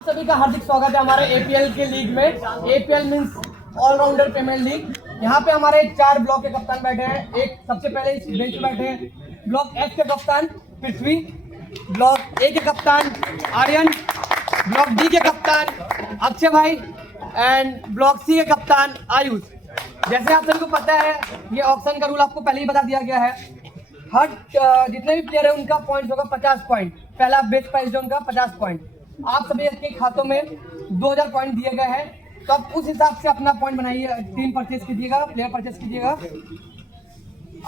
सभी का हार्दिक स्वागत है हमारे एपीएल के लीग में। APL means allrounder payment league. यहाँ पे हमारे 4 ब्लॉक के कप्तान बैठे हैं। एक सबसे पहले इस बेंच पे बैठे हैं ब्लॉक एफ के कप्तान पृथ्वी, ब्लॉक ए के कप्तान आर्यन, ब्लॉक डी के कप्तान अक्षय भाई एंड ब्लॉक सी के कप्तान आयुष। जैसे आप सभी को पता है, ये ऑक्शन का रूल आपको पहले ही बता दिया गया है। हर जितने भी प्लेयर है उनका पॉइंट होगा 50 पॉइंट। पहला बेस्ट प्राइज है उनका 50 पॉइंट। आप सभी के खातों में 2000 पॉइंट दिए गए हैं, तो आप उस हिसाब से अपना पॉइंट बनाइए। टीम परचेज कीजिएगा, प्लेयर परचेज कीजिएगा।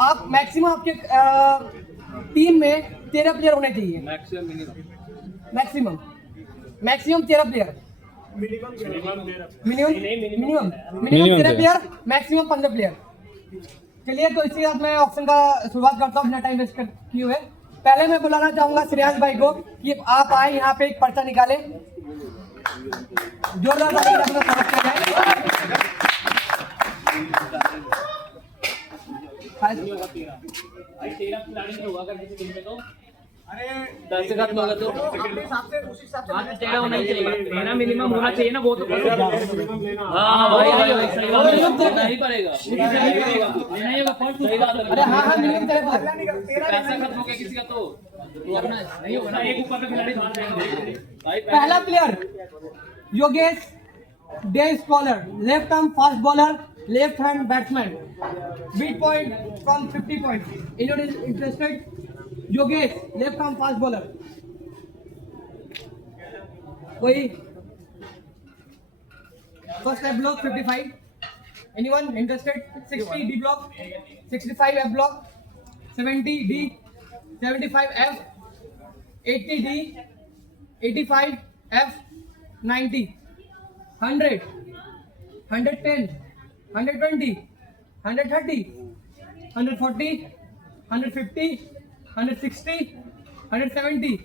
आप मैक्सिमम आपके टीम में 13 प्लेयर होने चाहिए। Maximum 13 player, minimum 13 player, maximum 15 player. चलिए, तो इसी के साथ मैं ऑप्शन का शुरुआत करता हूँ बिना टाइम वेस्ट किए हुए। पहले मैं बुलाना चाहूंगा श्रेयांश भाई को कि आप आए यहाँ पे एक पर्चा निकाले। जोरदार ताली से अपना स्वागत किया जाए। दस से खत्म होगा तो तेरा होना ही चाहिए, मेरा मिनिमम होना चाहिए ना। वो तो हाँ भाई सही बात है, नहीं पड़ेगा नहीं होगा फर्स्ट। सही बात है। अरे हाँ मिनिमम पैसा खत्म हो गया किसी का तो नहीं होगा ना। एक ऊपर का खिलाड़ी पहला player Yogesh day scholar, left arm fast bowler, left hand batsman, beat point from 50 point. Interested Yogesh, left arm fast bowler. कोई first F block 55। Anyone interested? 60 D block, 65 F block, 70 D, 75 F, 80 D, 85 F, 90, 100, 110, 120, 130, 140, 150, 160, 170,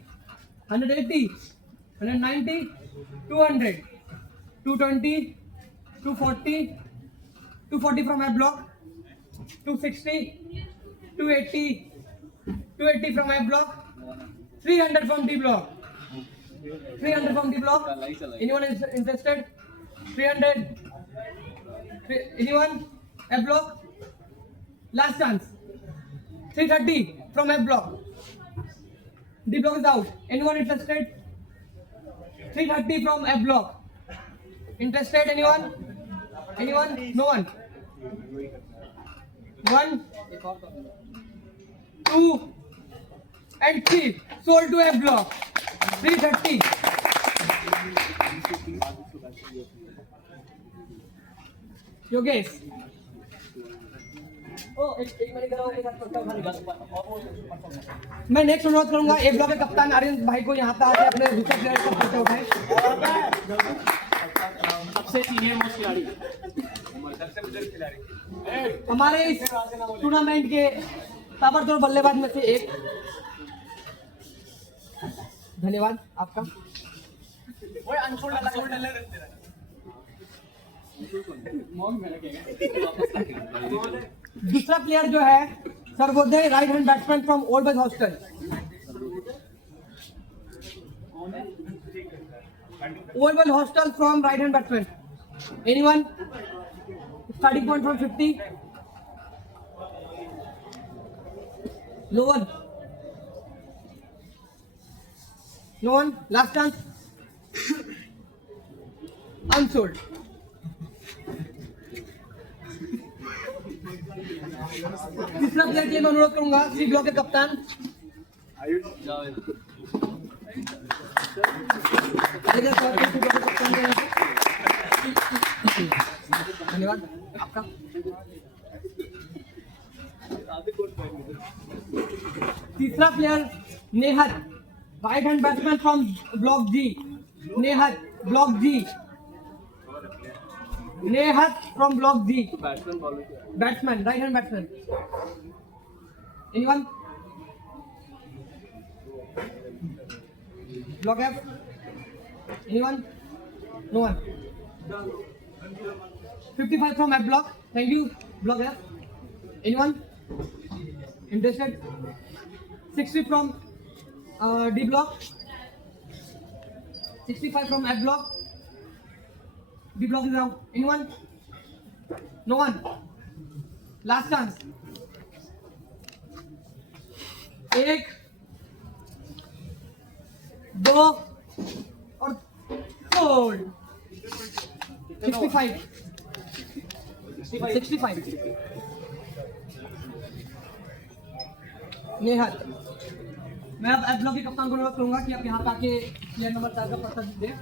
180, 190, 200, 220, 240, 240 from my block, 260, 280, 280 from my block, 300 from D block, 300 from D block. Anyone is interested? 300. Anyone? F block. Last chance. 330 from F block. D block is out. Anyone interested? 330 from F block. Interested? Anyone? Anyone? No one. 1, 2, and 3. Sold to F block. 330. Yogesh, मैं next अनुरोध करूंगा एक block के कप्तान आर्यन भाई को यहाँ पे आके अपने दूसरे प्लेयर का पर्चा उठाए। सबसे सीनियर मोस्ट खिलाड़ी हमारे इस टूर्नामेंट के ताबड़तोड़ बल्लेबाज में से एक। धन्यवाद आपका। दूसरा प्लेयर जो है Sarvodaya, right hand batsman from old boys hostel. Old boys hostel from right hand batsman. Anyone? Starting point from 50। No one, no one. Last chance. Unsold. तीसरा प्लेयर के लिए मैं अनुरोध करूंगा सी ब्लॉक के कप्तान धन्यवाद आपका। तीसरा player Nehat, right hand batsman from block G. Nehat, block G. Nehat from block G. Batsman, right hand batsman. Anyone? Block F. Anyone? No one. 55 from F block. Thank you block F. Anyone interested? 60 from D block, 65 from F block. B block is out. Anyone? No one. Last chance. एक, दो और fold. 65. 65. Nehal, मैं अब F block के कप्तान को अनुरोध करूंगा कि आप यहाँ पे आके प्लेयर नंबर 4 का पत्ता दें।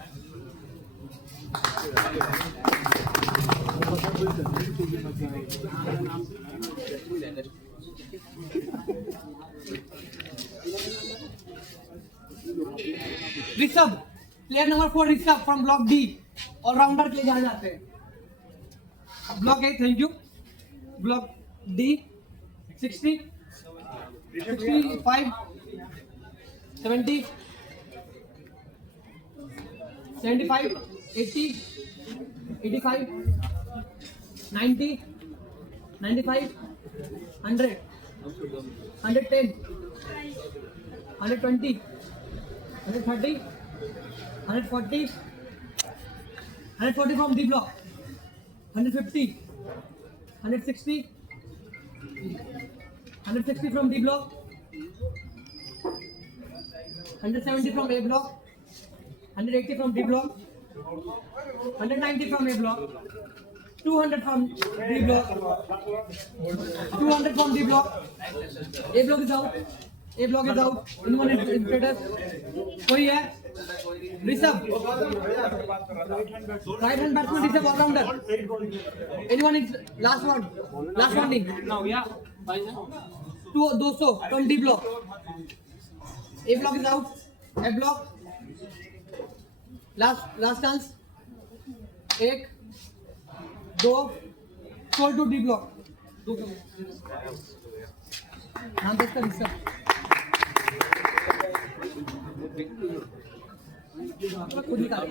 Rishabh, player number 4 Rishabh from block D, allrounder के लिए जाने जाते हैं। Block A, thank you. Block D 60, 65, 70, 75, 80, 85, 90, 95, 100, 110, 120, 130, 140, 140 from D block, 150, 160, 160 from D block, 170 from A block, 180 from D block, 190 from A block, 200 from D block, 200 from D block. A block is out. A block is out. Anyone is status? कोई है? Rishabh. Right hand batsman Rishabh all rounder. Anyone is last one? Last warning. Now, yeah. 200 from D block. A block is out. F block. Last chance. एक, दो, fold to D block. नाम देखता ऋषभ। खुद निकाल।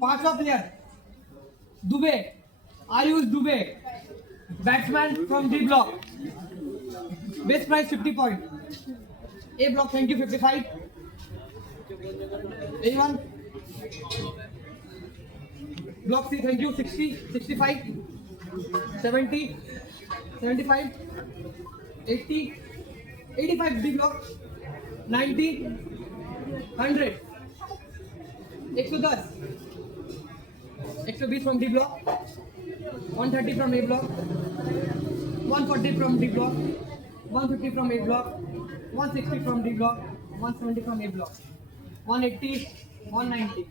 पांचवा player Dubey, Ayush Dubey, batsman from D block, best price 50 point. A block, thank you, 55. Anyone? Block C, thank you, 60, 65, 70, 75, 80, 85 D block, 90, 100, 110, 120 from D block, 130 from A block, 140 from D block, 150 from A block, 160 from D block, 170 from A block, 180, 190,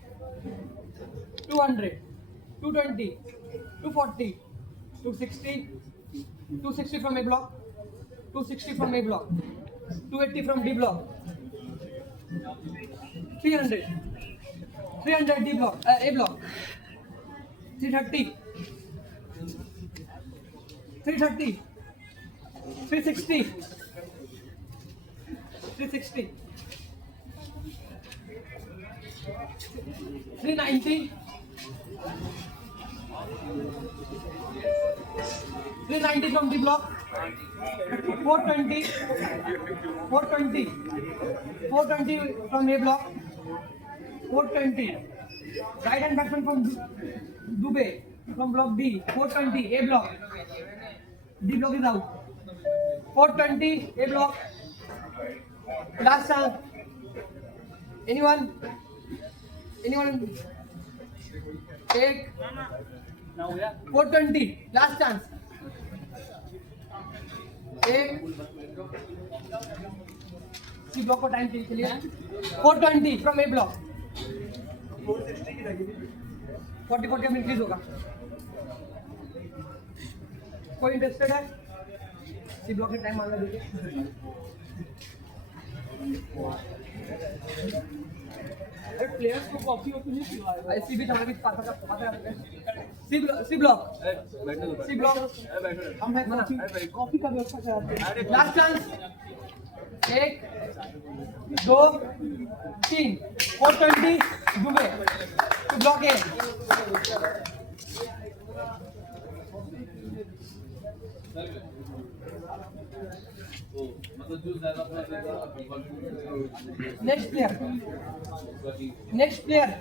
200, 220, 240, 260, 260 from A block, 260 from A block, 280 from D block, 300, 300 D block, A block, 330, 330, 360, 360, 390, 390 from the block, 420, 420, 420 from A block, 420, right hand batsman from Dubey from block D, 420, A block, D block is out, 420, A block. Last chance. Anyone? Take. Now, yeah. 420. Last chance. Take. C block को time के लिए 420 from A block. 40 में increase होगा। कोई interested है? C block के time मांगा दीजिए। प्लेयर्स को कॉफी होती नहीं पिलाया। ऐसी भी हमारे पास पता है। सी ब्लॉक हम है कॉफी का व्यवस्था कराते हैं। Last chance 1 2 3 420 Dubey to block A Next player.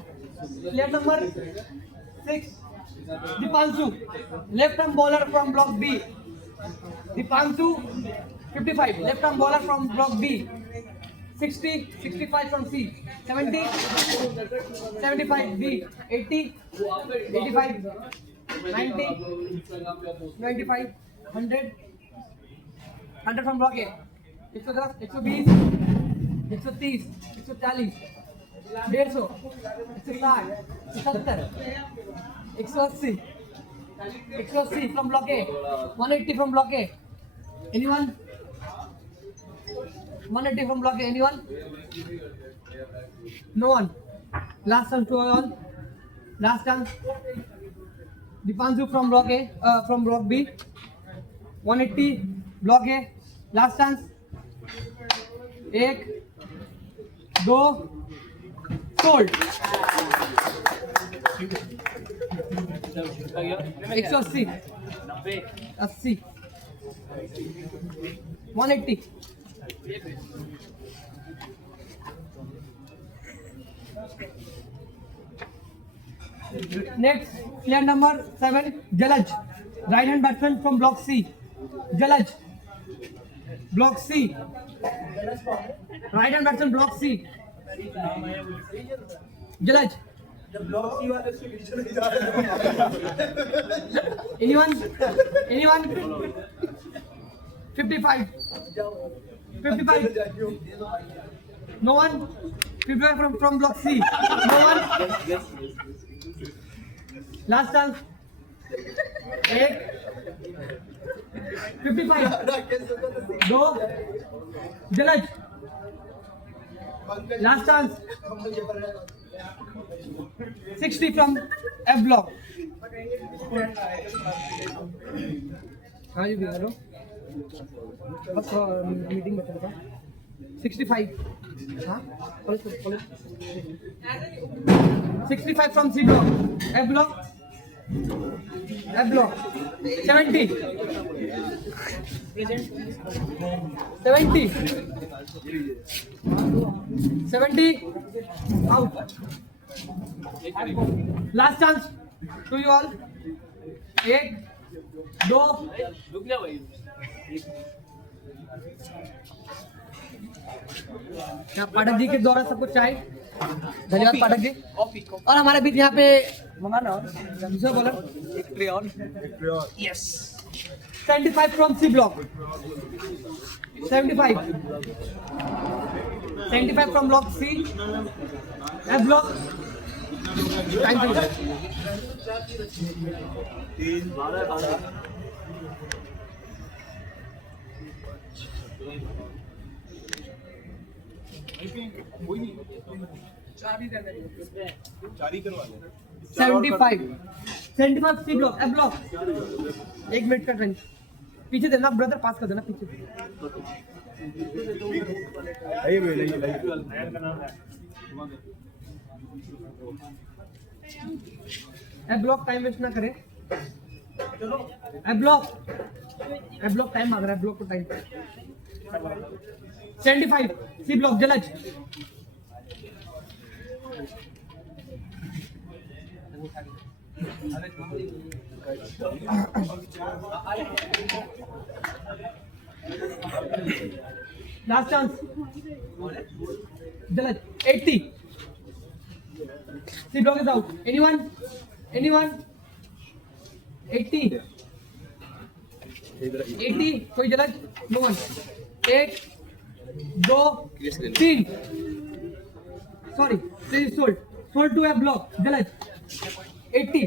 Player number 6, Dipanshu, left arm bowler from block B. Dipanshu, 55, left arm bowler from block B. 60, 65 from C. 70, 75 D. 80, 85, 90, 95, 100, 100 from block A. 110, 120, 130, 140, 150, 160, 170, 180, 180 from block A. 180 from block A. Anyone? 180 from block A. Anyone? No one. Last chance to all. Last chance. Dipanshu from block A. From block B. 180 block A. Last chance. 1, 2, sold. 180, 80, 180. Next, player number 7, Jalaj, right hand batsman from block C. Jalaj, block C, right hand batsman block C. Jalaj. Anyone? 55. 55. No one? 55 from block C. No one? Last chance. 1, 55. 2. Jalaj. Last chance. 60 from F block. हाँ जी भैया hello बस meeting में चल रहा 65 हाँ 65 from C block. F block 70 out. Last chance to you all. 1, 2. Pathak ji के द्वारा सबको चाय धन्यवाद पाठक जी। और हमारे बीच यहाँ पे मंगाना दूसरा बॉलर एक ट्रे ऑन yes 75 from C block 75 from block C F block time चारी करवा दे 75 C block F block 1 minute का टाइम पीछे देना ब्रदर पास कर देना पीछे एफ ब्लॉक टाइम वेस्ट ना करें एफ ब्लॉक टाइम मांग रहा है ब्लॉक को time 75 C block Jalaj last chance Jalaj 80 C block is out anyone 80 कोई Jalaj no one 1 2 3 sorry sold to F block Jalaj 80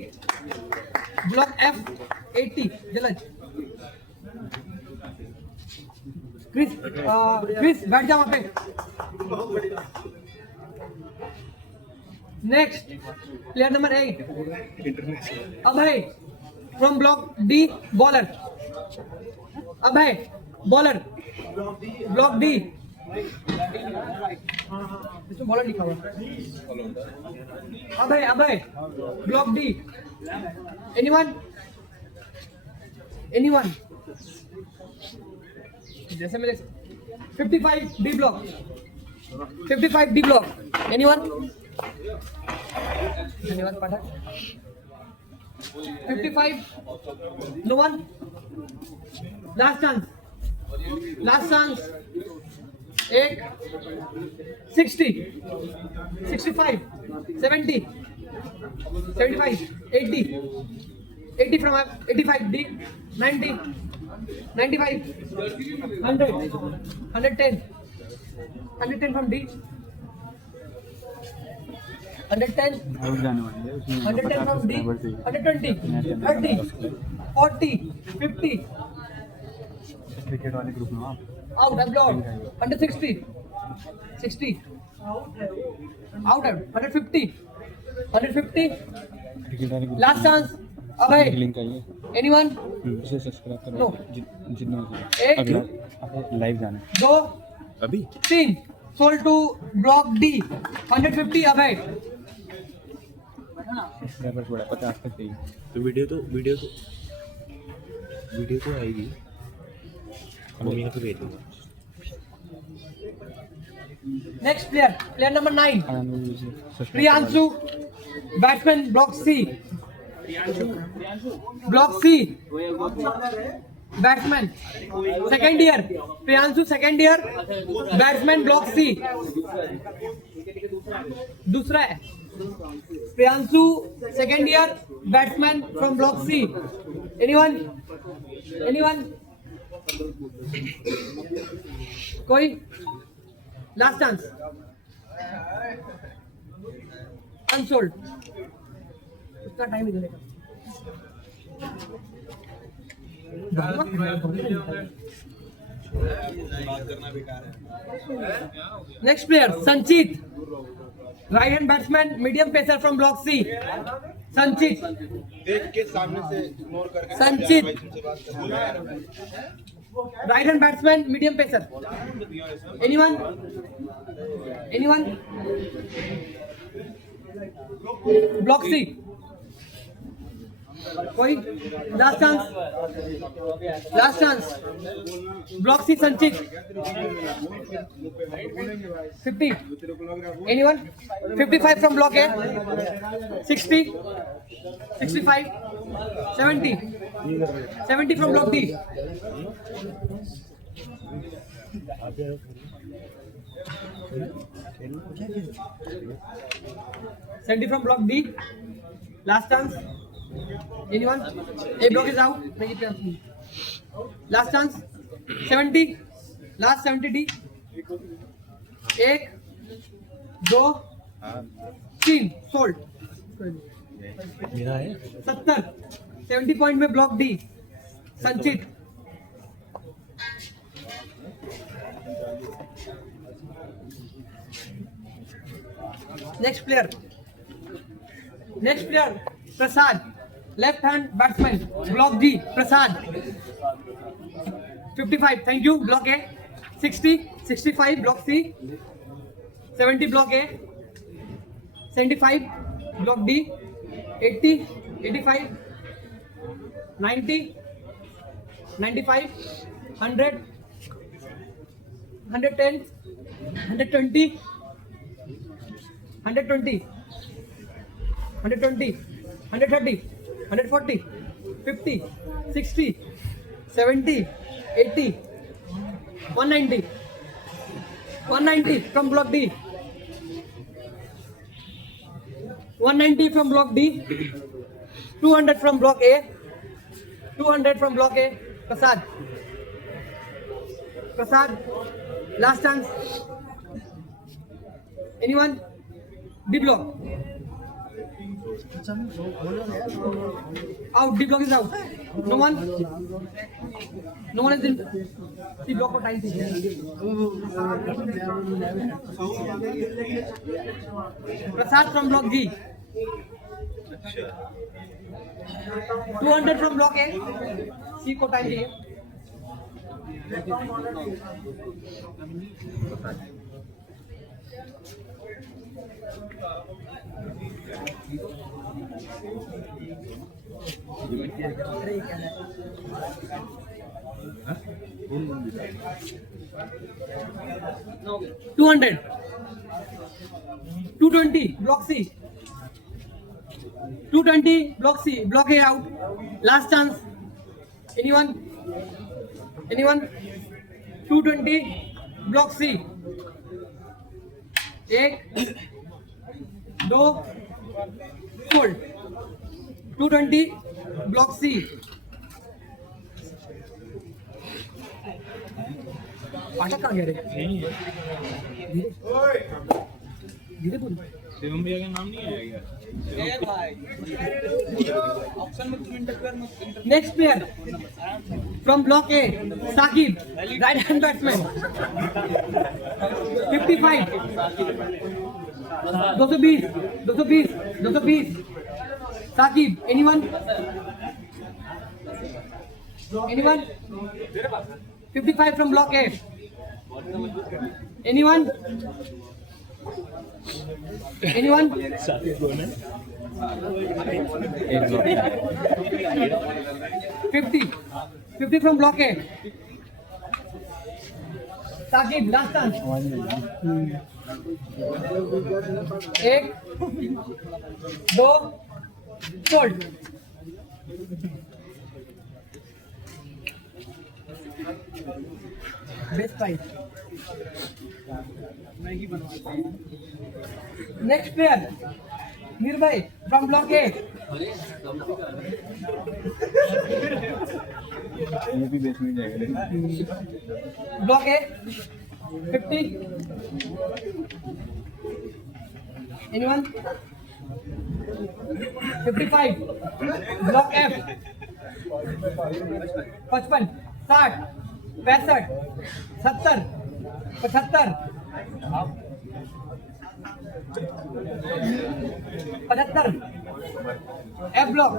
block F 80 Jalaj Chris बैठ जा वहां पे next player number 8 Abhay from block D bowler Abhay bowler block D इसमें bowler लिखा हुआ अभय block D anyone जैसे मेरे 55 D block. 55 D block. Anyone? Anyone? Pata? 55. No one. Last chance. Last chance. 8. 60. 65. 70. 75. 80. 80 from 85 D. 90. 95. 100. 110. 110 from D. 110. 110 from D. 120. 30. 40. 50. Cricket वाले group में आप Out. I've blocked. 160. 60. Out. 150. 150. Cricket वाले group Last chance. Abhay. Link आई है Anyone? उसे subscribe करो No. जितना एक। अगला लाइव जाना है 2. अभी 3. Sold to block D. 150. Abhay. Subscribers बढ़ा 50 तक चाहिए तो वीडियो तो आएगी मम्मी को भेज दो Next player. Player number 9. Subscribe Priyanshu. Batsman. Block C. Block C. Batsman. Second year. Priyanshu second year. Batsman block C. दूसरा है Priyanshu second year. Batsman from block C. Anyone? Anyone? कोई? Last chance. Unsold. उसका time ही देगा Next player, Sanchit. Right hand batsman, medium pacer from block C. Sanchit. Sanchit. Right hand batsman, medium pacer. Anyone? Anyone? Block C. कोई? Last chance. Last chance. Block C, Sanchit. 50. Anyone? 55 from block A. 60. 65. 70. 70 from block D. Sandy from block D. Last chance. Anyone? A block is out. Make it cancel. Last chance. 70. Last 70 D. 1, 2, 3. Sold. मेरा है 70. 70 point में block D. संचित. Next player. Prasad. Left hand batsman. Block G. Prasad. 55. Thank you. Block A. 60. 65. Block C. 70. Block A. 75. Block D. 80. 85. 90. 95. 100. 110. 120. 120, 120, 130, 140, 50, 60, 70, 80, 190, 190 from block D, 190 from block D, 200 from block A, 200 from block A, Prasad, last chance, anyone? D block. Out. D block is out. No one. No one is in. D block for time. Prasad from block G. 200 from block A. C को time चाहिए. 200, 220, block C. 220, block C, block A out. Last chance. Anyone? 220, block C. 1, 2, fold. 220, block C. पाठक कहाँ गया रे? धीरे बोल। शिवम भैया का नाम नहीं आएगा Next player from block A, Saqib, right hand batsman. 55, 220. Saqib, anyone? 55 from block A. Anyone? 50 from block A. Saqib, last chance. 1, 2, fold. Best price. Next player, Nirbhay from block A. ये भी बेच में जाएगा Block A, 50. Anyone? 55. Block F. 55, 60, 65, 70, 75, 75. F block.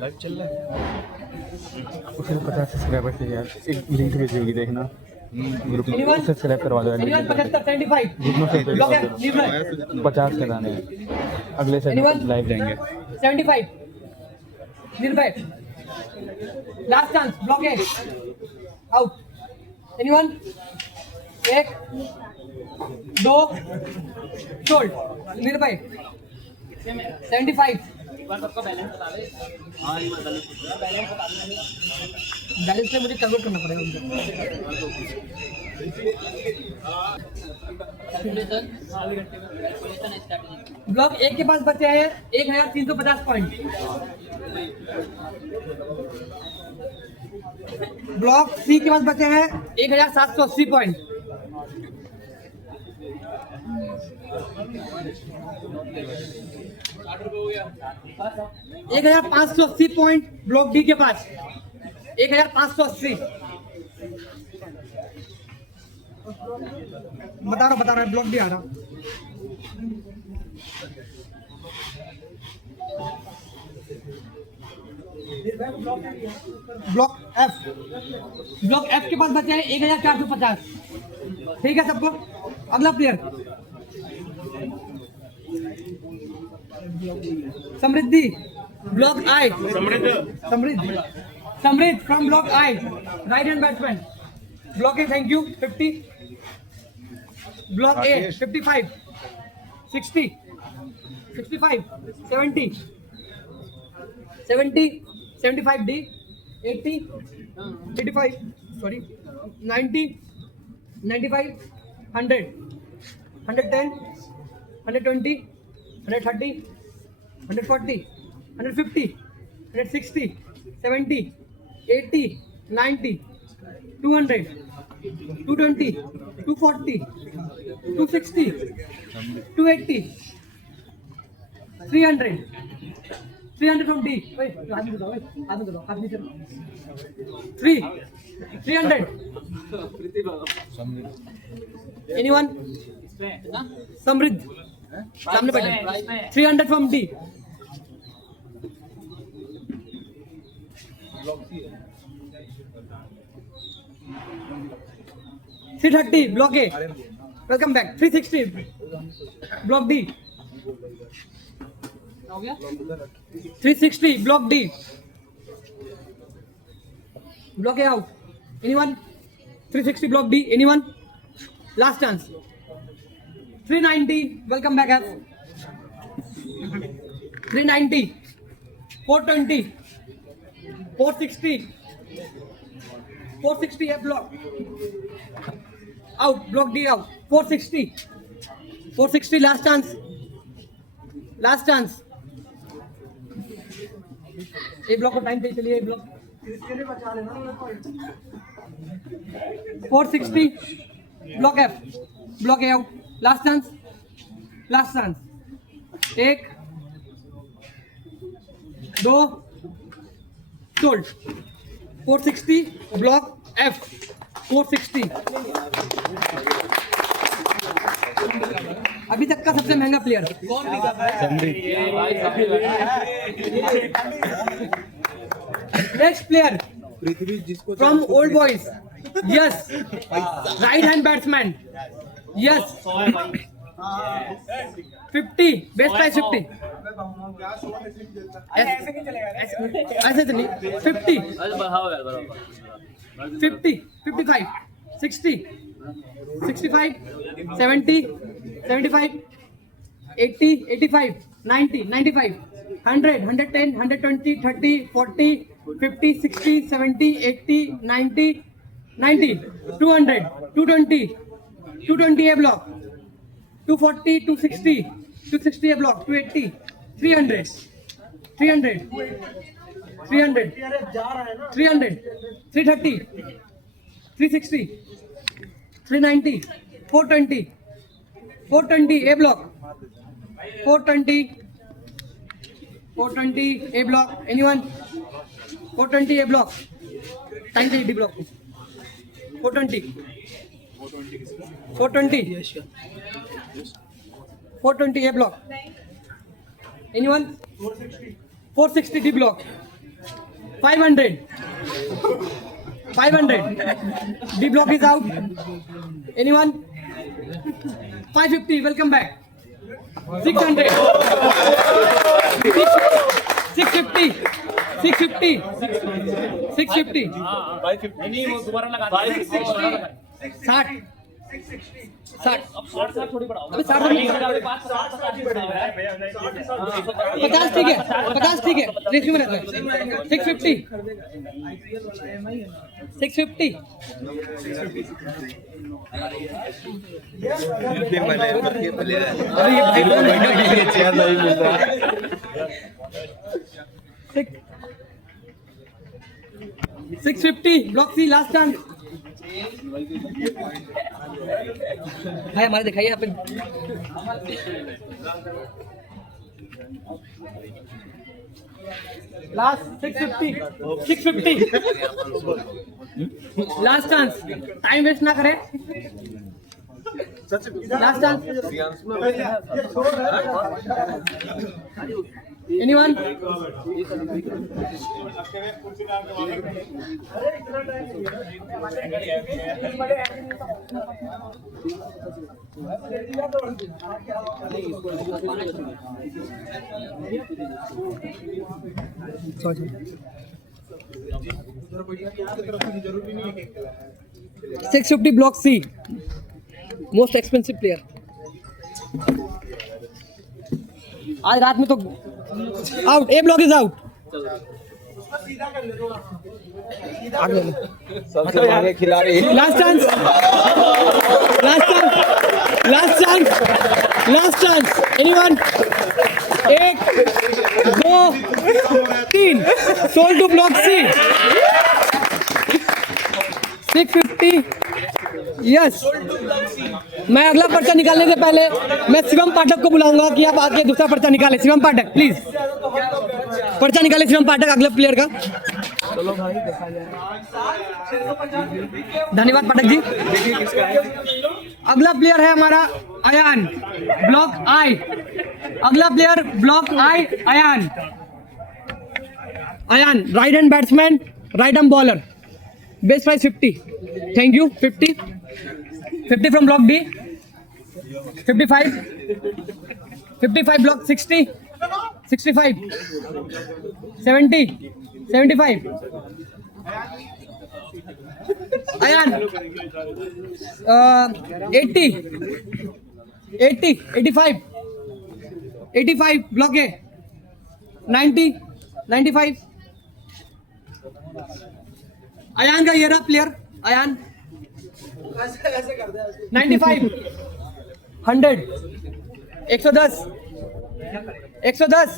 Live चल रहा है उसे 50 subscriber से यार एक लिंक भेजी होगी देखना ग्रुप में Anyone? उसे सेलेक्ट करवा दो Anyone? 75, 75. ग्रुप में से Block F, Nirbhay. 50 कराने हैं अगले से Anyone? लाइव जाएंगे 75. Nirbhay. Last chance. Block A. Out. Anyone? 1, 2, sold. Nirbhay. 75. Balance में मुझे कन्वर्ट करना पड़ेगा उनको। ब्लॉक एक के पास बचे हैं 1350 पॉइंट। ब्लॉक सी के पास बचे हैं 1780 पॉइंट। एक 1580 पॉइंट ब्लॉक डी के पास। 1580। बता रहा ब्लॉक डी आ रहा। ब्लॉक एफ के पास बचे हैं 1450। ठीक है सबको। अगला player Samriddhi, block I. Samriddh from block I, right hand batsman. Block A, thank you. 50। Block A 55, 60, 65, 70, 75 D, 80, 85, sorry 90, 95, 100, 110, 120, 130, 140, 150, 160, 70, 80, 90, 200, 220, 240, 260, 280, 300, 300 from D. Wait, आदमी दो, आदमी चलो। 300. Anyone? समृद्ध सामने बैठे। 300 from D. $330 block A. Welcome back. 360 block D. 360 block D. Block A out. Anyone? 360 block D. Anyone? Last chance. 390. Welcome back, guys. 390. 420. 460. 460 F block. Out. Block D out. 460. 460. Last chance. Last chance. A block को time पे चलिए. A block. 460. Block F. Block A out. Last chance. Last chance. एक, दो, sold. 460. Block F. 460. अभी तक का सबसे महंगा player. Next player from Old Boys. Yes. Right hand batsman. Yes. 50. Best price 50. ऐसे चलिए. 50. 50. 55. 60. 65. 70. 75. 80. 85. 90. 95. 100. 110. 120. 30. 40. 50, 60, 70, 80, 90, 90, 200, 220, 220 A block, 240, 260, 260 A block, 280, 300, 300, 300, 300, 330, 360, 390, 420, 420 A block, 420, 420 A block, anyone? 420 A block. Time चाहिए D block. 420. 420. 420 A block. Anyone? 460 D block. 500. 500. D block is out. Anyone? 550. Welcome back. 600. 650. 650. 650. 60. 60. अभी 60 50 ठीक है. 50 ठीक है. Ratio में रहता है. 650. 650. 650 ब्लॉक सी लास्ट चांस. भाई हमारे दिखाइए यहाँ पे. Last 650. 650 last chance. Time waste ना करें. Last chance. Anyone? Sorry. 650 block C. Most expensive player. आज रात में तो out. A block is out. Last chance. Last chance. Last chance. Last chance. Anyone? 1, 2, 3. Sold to block C. 650. Yes. मैं अगला पर्चा निकालने से पहले मैं शिवम पाठक को बुलाऊंगा कि आप आके दूसरा पर्चा निकालें. शिवम पाठक प्लीज पर्चा निकालें. शिवम पाठक अगले प्लेयर का. धन्यवाद पाठक जी. अगला प्लेयर है हमारा अयान. Block I. अगला player block I. Ayaan. Ayaan right hand batsman, right arm bowler. Best price 50. Thank you. 50 from block D. 55. 55 block 60. 65. 70. 75. Ayan, 80, 80, 85, 85, block A, 90, 95. Ayan का ये रहा player, Ayan, 95, 100, 110, 110,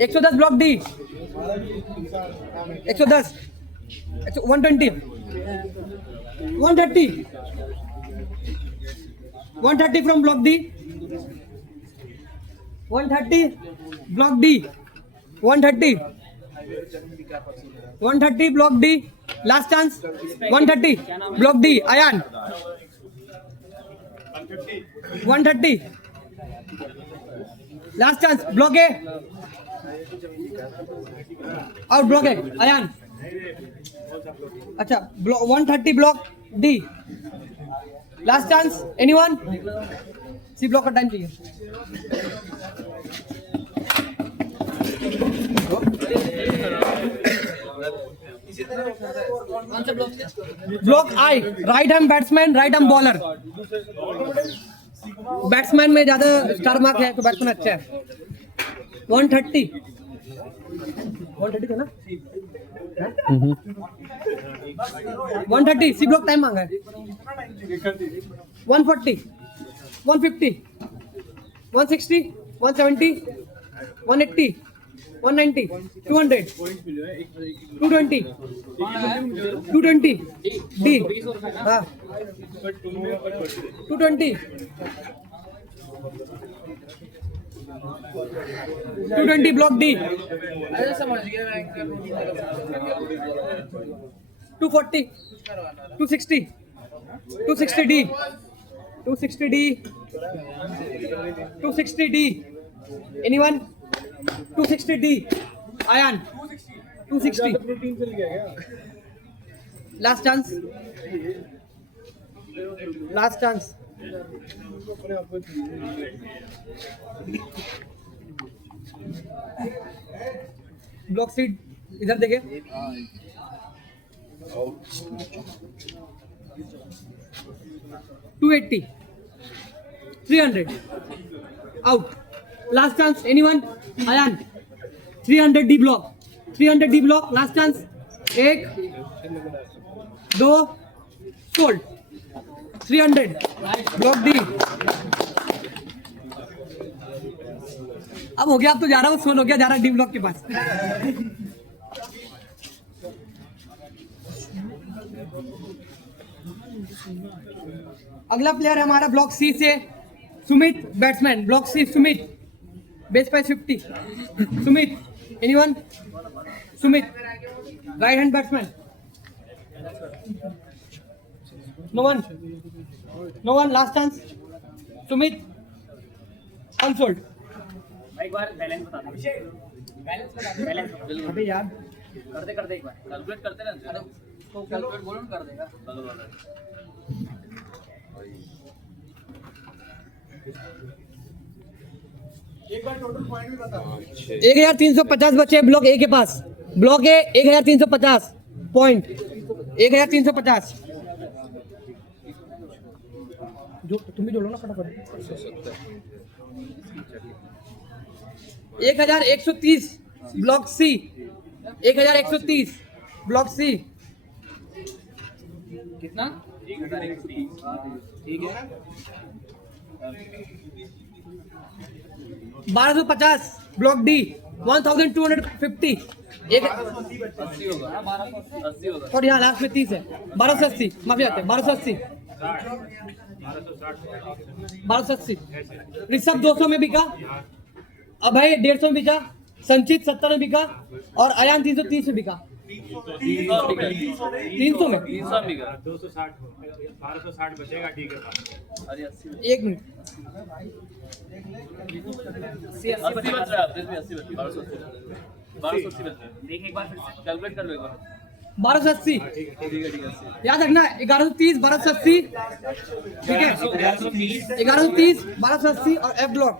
110 block D, 110, 120, 130, 130 from block D, 130 block D, 130, 130 block D, last chance, 130 block D, Ayan, 130, last chance, block A, और block A, Ayan, अच्छा 130 block D, last chance, anyone? C block का time चाहिए। Block I, right hand batsman, right hand bowler. Batsman में ज्यादा star mark है तो batsman अच्छा है। 130 थे ना? 130 सी ब्लॉक टाइम मांगा है। 140, 150, 160, 170, 180, 190, 200, 220, 220, D, हाँ, 220, 220 block D, 240, 260, 260 D, 260 D, 260 D, anyone? 260 D, Ayan, 260, last chance, last chance, block seat इधर देखे, 280, 300, out, last chance, anyone? Ayan, 300 D block, 300 D block, last chance, 1, 2, sold, 300 block D। अब हो गया, अब तो जा रहा हूँ, सोल हो गया, जा रहा डी ब्लॉक के पास। अगला प्लेयर है हमारा ब्लॉक सी से Sumit, batsman, block C Sumit, base price 50, Sumit, anyone? Sumit, right hand batsman, no one, last chance, Sumit, unsold. एक बार बैलेंस बता दो। बैलेंस अबे यार करते एक बार कैलकुलेट करते रहते हैं। तो कैलकुलेट बोलो कर देगा। एक बार टोटल पॉइंट भी बता। 1350 बचे ब्लॉक ए के पास। ब्लॉक ए 1350 पॉइंट, 1350। जो तुम भी जोड़ो ना फटाफट। 1130 ब्लॉक सी, 1130 ब्लॉक सी। कितना? 1130। ठीक है। 1250 ब्लॉक डी, 1250। एक 80 होगा। 80 होगा। और यहाँ लास्ट में 30 है। 1280 माफी आते हैं। 1280 1280। ऋषभ 200 में बिका, अभय 150 में बिका, संचित 70 में बिका और अयान 330 में बिका। 300 में 300 बिका। 260 1260 बचेगा। ठीक है। अरे 80 एक मिनट। 80 बच रहा है। 80 बच रहा है। 1280 बच रहा है। देख एक बार फिर से कैलकुलेट कर लो एक बार। 1280 ठीक है 80। याद रखना। 1130 1280 ठीक है। 1130 1280 और F block.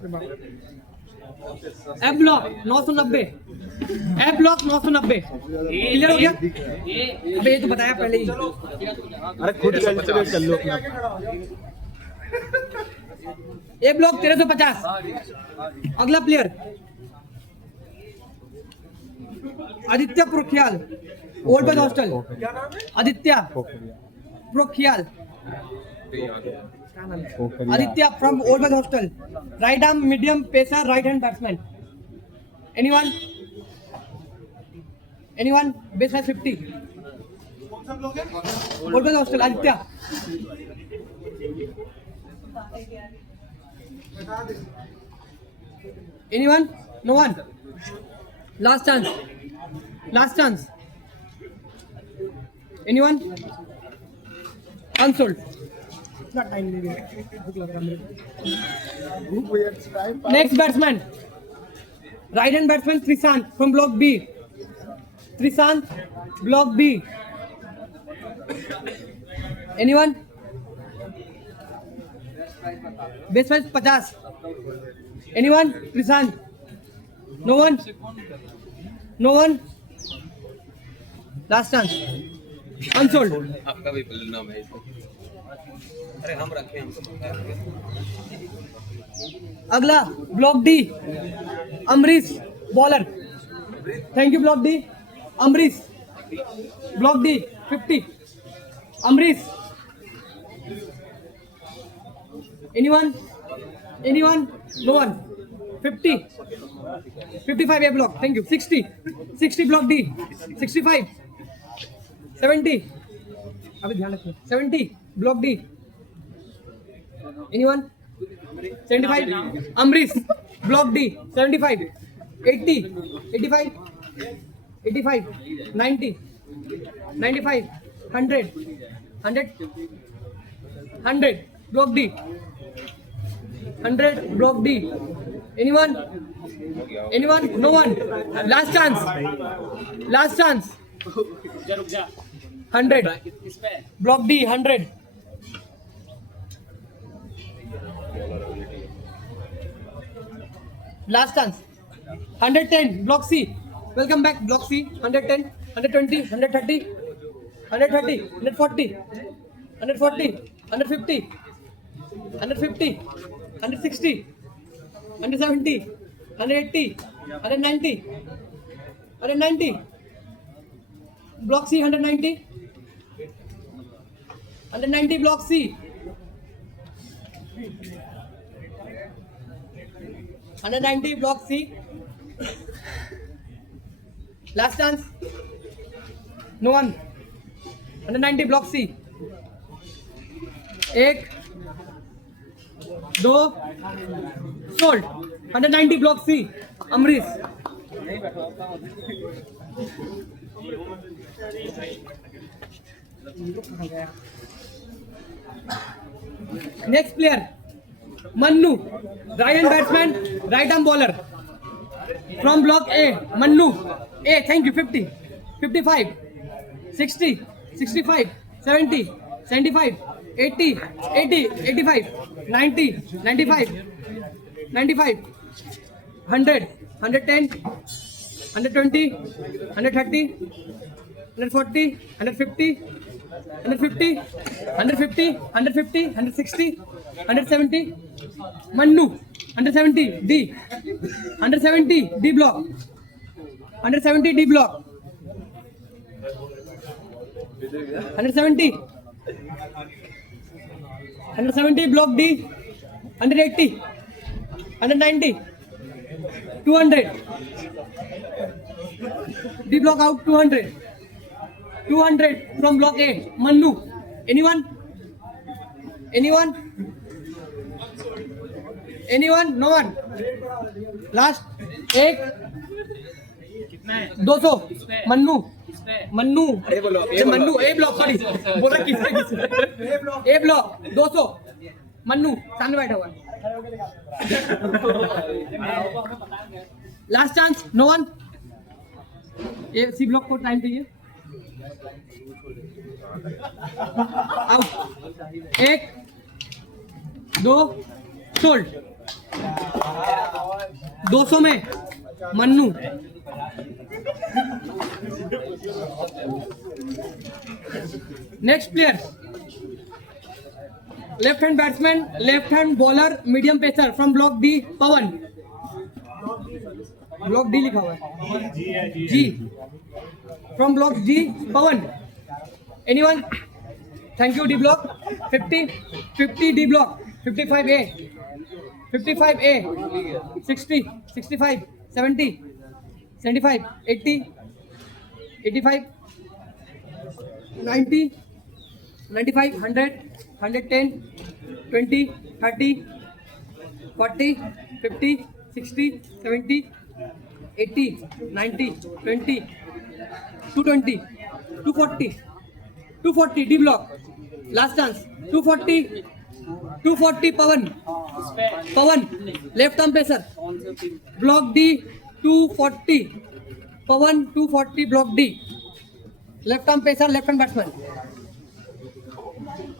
F block 990, F block 990 clear हो गया। अबे ये तो बताया पहले ही। अरे खुद कैलकुलेट कर लो अपना। A block 1350। अगला player Aditya Prokhiyal, old boys hostel. Aditya Prokhiyal, Aditya from old boys hostel. Right arm medium pacer, right hand batsman. Anyone base है 50। Old boys hostel Aditya. Anyone? No one. Last chance. Anyone? Unsold. Next batsman. Right hand batsman Trisant from block B. Trisant, block B. Anyone? Base price 50. Anyone? Trisant? No one? Last chance. Unsold. आपका भी बोलना है। अरे हम रखे हैं। अगला block D, Amrish bowler. Thank you block D, Amrish. Block D 50, Amrish. Anyone? No one. 50, 55 A block. Thank you. 60 block D. 65, 70. अभी ध्यान रखिए। 70 block D. Anyone? 75. Amrish, block D. 75, 80, 85, 90, 95, 100 block D. 100 block D. Anyone? No one. Last chance. 100 block D. 100. Last chance. 110 block C. Welcome back block C. 110, 120, 130, 140, 150, 150, 160, 170, 180, 190. Block C 190. 190 block C. 190 block C. Last chance. No one. 190 block C. 1, 2, sold. 190 block C. Amrish. Next player, Mannu, right hand batsman, right arm bowler. From block A, Mannu. A, thank you. 50, 55, 60, 65, 70, 75, 80, 85, 90, 95, 95, 100, 110, 120, 130, 140, 150, 150, 150, 150, 160, 170. Mannu, 170 D. 170 D block. 170 D block. 170. 170 block D. 180. 190. 200. D block out 200. 200 from block A. Mannu. Anyone? No one. Last. 200. Mannu. Mannu A block sorry बोल रहा किससे ए block 200 Mannu सामने बैठा हुआ last chance no one A C block को time चाहिए out 1 2 sold 200 में Mannu. Next player left hand batsman, left hand bowler, medium pacer from block D Pavan. Block D लिखा हुआ है G, from block G Pavan. Anyone? Thank you D block. 50 D block, 55 A, 60, 65, 70, 75, 80, 85, 90, 95, 100, 110, 20, 30, 40, 50, 60, 70, 80, 90, 20, 220, 240, 240 D block. Last chance. 240 Pawan. Left arm pacer. Block D 240. Pawan 240 block D. Left arm pacer, left hand batsman.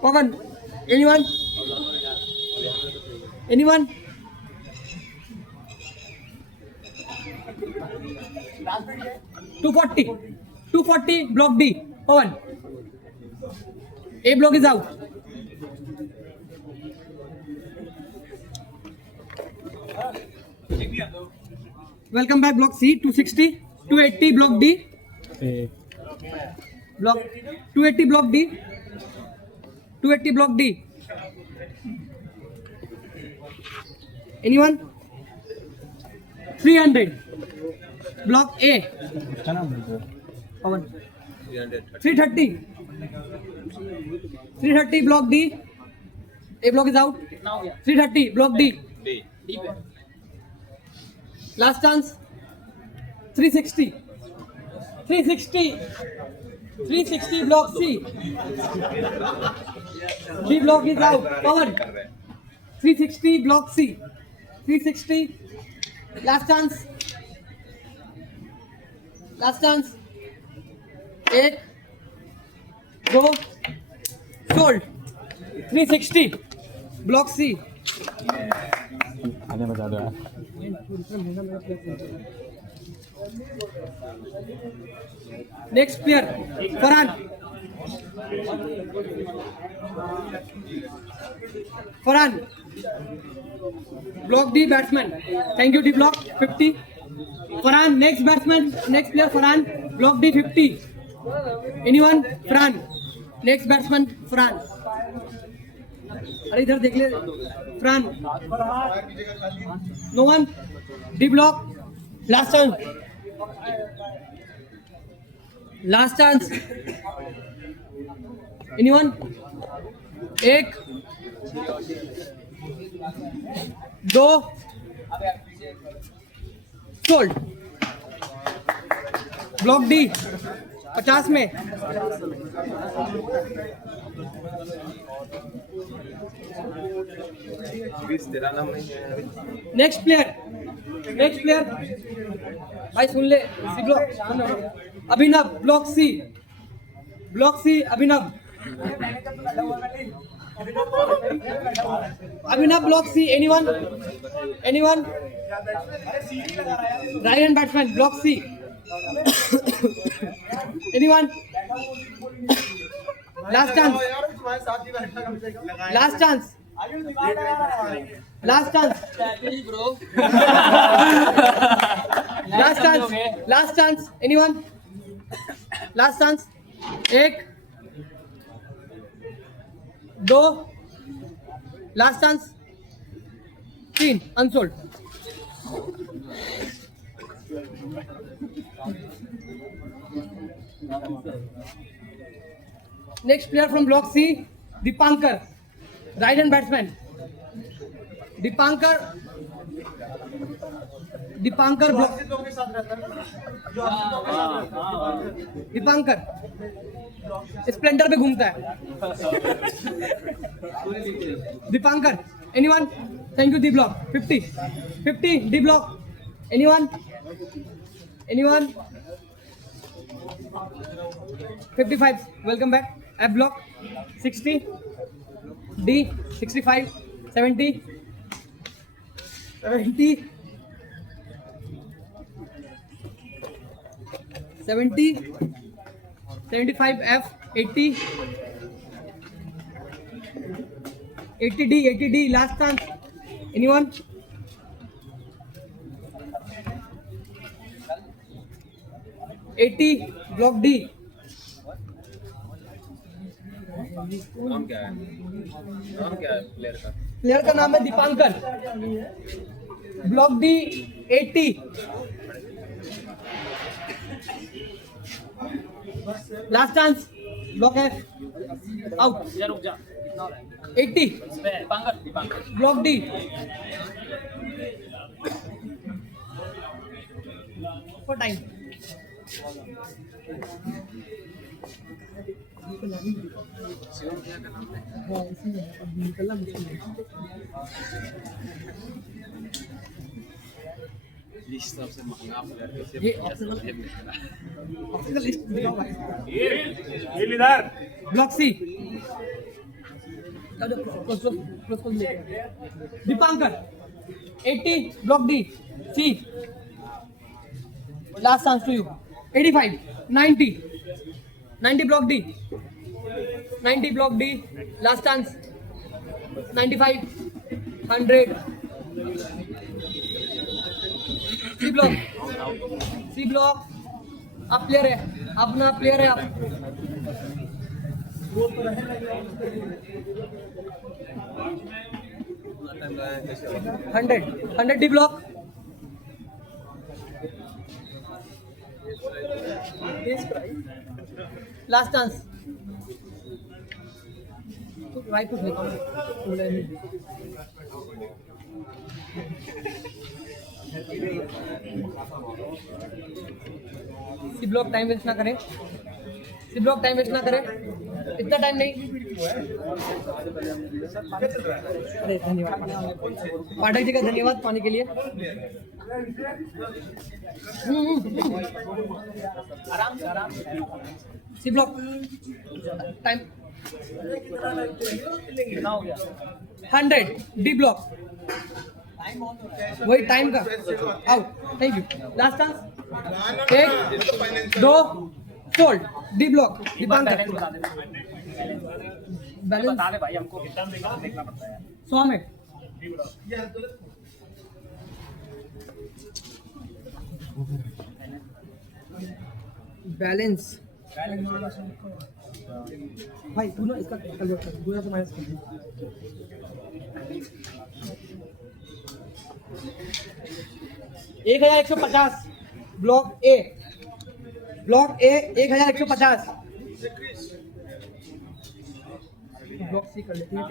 Pawan. Anyone? 240 block D. Pawan. A block is out. Welcome back block C. 260, 280 block D. Block 280 block D. 280 block D. Anyone? 300 block A. Pawan. 330 block D. A block is out. 330 block D. Last chance. 360 block C. D block is out. Pawan. 360 block C. 360. Last chance. एक दो sold. 360 block C. आने बता दो यार। Next player Farhan block D batsman. Thank you D block 50। Farhan next batsman, next player Farhan block D 50। Anyone? Farhan next batsman Farhan. अरे इधर देख ले Farhan. No one. D block. Last chance. Anyone? एक दो सोल्ड। ब्लॉक डी 50 में। तेरा नाम नहीं है। नेक्स्ट प्लेयर भाई सुन ले। C block Abhinav block C. Abhinav block C. Anyone? Right hand batsman block C. Anyone? Last chance. Anyone? Last chance. एक दो last chance. 3 unsold. Next player from block C Dipankar, right hand batsman. Dipankar block. Dipankar Splendor पे घूमता है। Dipankar. Anyone? Thank you D block 50 D block. Anyone? 55 welcome back. F block 60 D 65 70 70, 75 F, 80, 80 D, last chance. Anyone? 80 block D. नाम क्या है player का? Player का नाम है Deepankar. Block D 80, last chance. Block F out. जा रुक जा, कितना हो रहा है? 80 Deepankar block D. For time. List सबसे महंगा प्लेयर कैसे ये ऑप्शनल लिस्ट दिखाओ भाई। Block C. Deepankar 80 block D C. Last chance to you. 85 90 block D. 90 block D last chance. 95 100 C block आप प्लेयर है, अपना प्लेयर है आप। 100 डी ब्लॉक। Last chance. भाई कुछ लिखो। सी ब्लॉक टाइम वेस्ट ना करें। सी ब्लॉक टाइम वेस्ट ना करें, इतना टाइम नहीं। अरे धन्यवाद पाठक जी का, धन्यवाद पाने के लिए। आराम से सी ब्लॉक टाइम कितना हो गया? 100 डी ब्लॉक। वही टाइम का out. Thank you. Last chance. 1 2 fold D block. Dipankar balance बता दे भाई, हमको कितना देखना पड़ता है। 100 में बैलेंस। भाई तू ना इसका कन्वर्ट कर, पूरा से माइनस कर। 1150 block A. Block A 1150। Block C कर लेते हैं।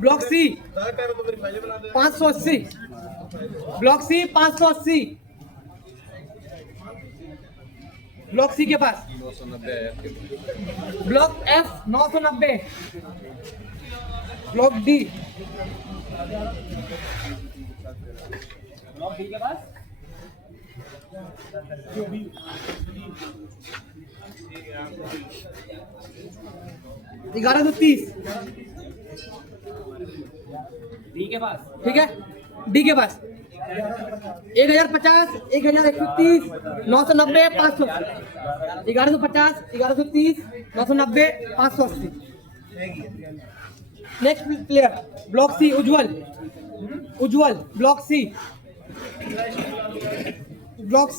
Block C 580। Block C 580। Block C के पास 990 block F 990। Block D block D के पास 1130। डी के पास ठीक है। डी के पास 1050 1130 990 500। 1150 1130 990 580। Next player block C Ujjwal. Block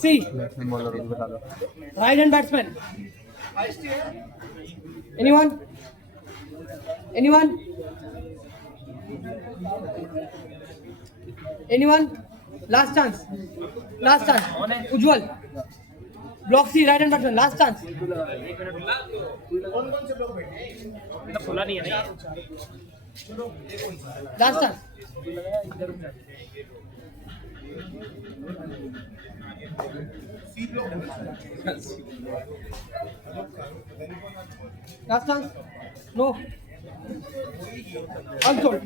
C right hand batsman. Anyone last chance Ujjwal. Block C right hand batsman last chance. तो खुला नहीं है ना। Last chance. Last chance no unsold.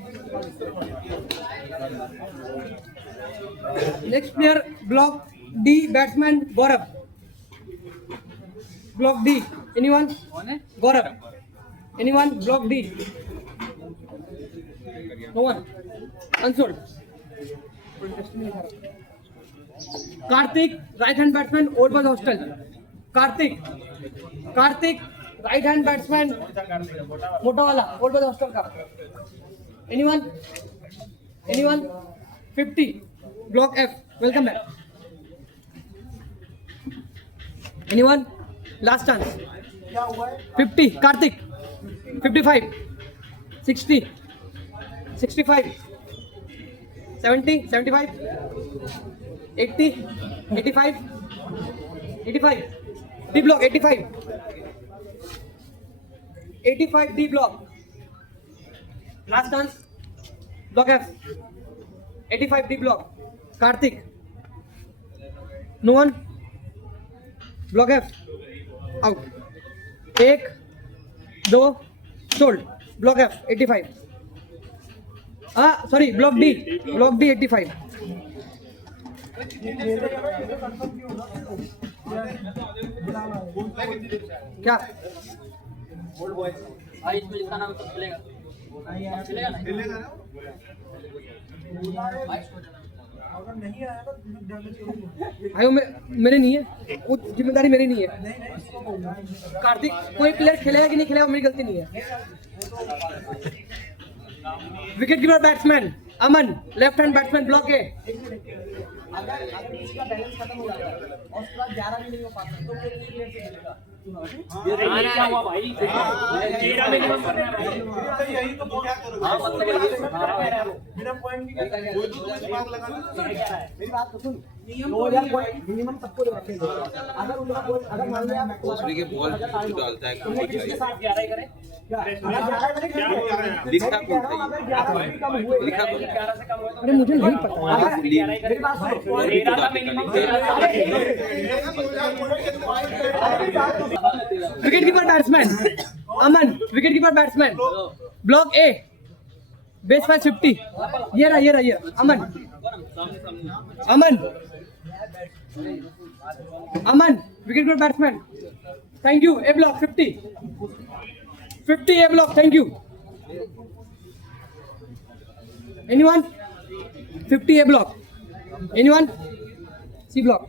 Next player block D batsman Gaurav. Block D. Anyone? Gaurav. Anyone? Block D. No one. Unsold. Karthik, right hand batsman, Old Boys Hostel. Karthik, right hand batsman, मोटा वाला, Old Boys Hostel का. Anyone? 50. Block F. Welcome back. Anyone? Last chance. 50. Karthik. 55. 60. 65. 70. 75. 80. 85. 85. D block. 85. 85 D block. Last chance. Block F. 85 D block. Karthik. No one. Block F. Out. 1, 2, sold. Block F. 85. Sorry. Block D. Block D. 85. क्या? भाई इसमें जिसका नाम तो चलेगा चलेगा ना आयो मेरे नहीं है, वो जिम्मेदारी मेरी नहीं है। कार्तिक, कोई प्लेयर खेलेगा कि नहीं खेलेगा मेरी गलती नहीं है। विकेट कीपर बैट्समैन अमन, लेफ्ट हैंड बैट्समैन ब्लॉक है। अगर किसी का बैलेंस खत्म हो जाता है और उसके बाद 11 भी नहीं हो पाता तो फिर नहीं प्लेयर से खेलेगा। क्या हुआ भाई तेरा मिनिमम करना है यही तो क्या करोगे? हां मतलब ये मेरा पॉइंट भी कहता है कोई दूसरा दिमाग लगाना। मेरी बात तो सुन, 2000 पॉइंट मिनिमम सबको रखेंगे। अगर उनका कोई अगर मान लिया दूसरे के बॉल डालता है तुमने किसके साथ 11 करें लिखा कौन था? लिखा कौन? 11 से कम हुआ अरे मुझे नहीं पता। मेरी बात सुनो, तेरा का minimum wicket keeper batsman Aman, wicket keeper batsman block A, base 550। ये रहा Aman, wicket keeper batsman. Thank you. A block 50 A block. Thank you. Anyone? 50 A block. Anyone? C block.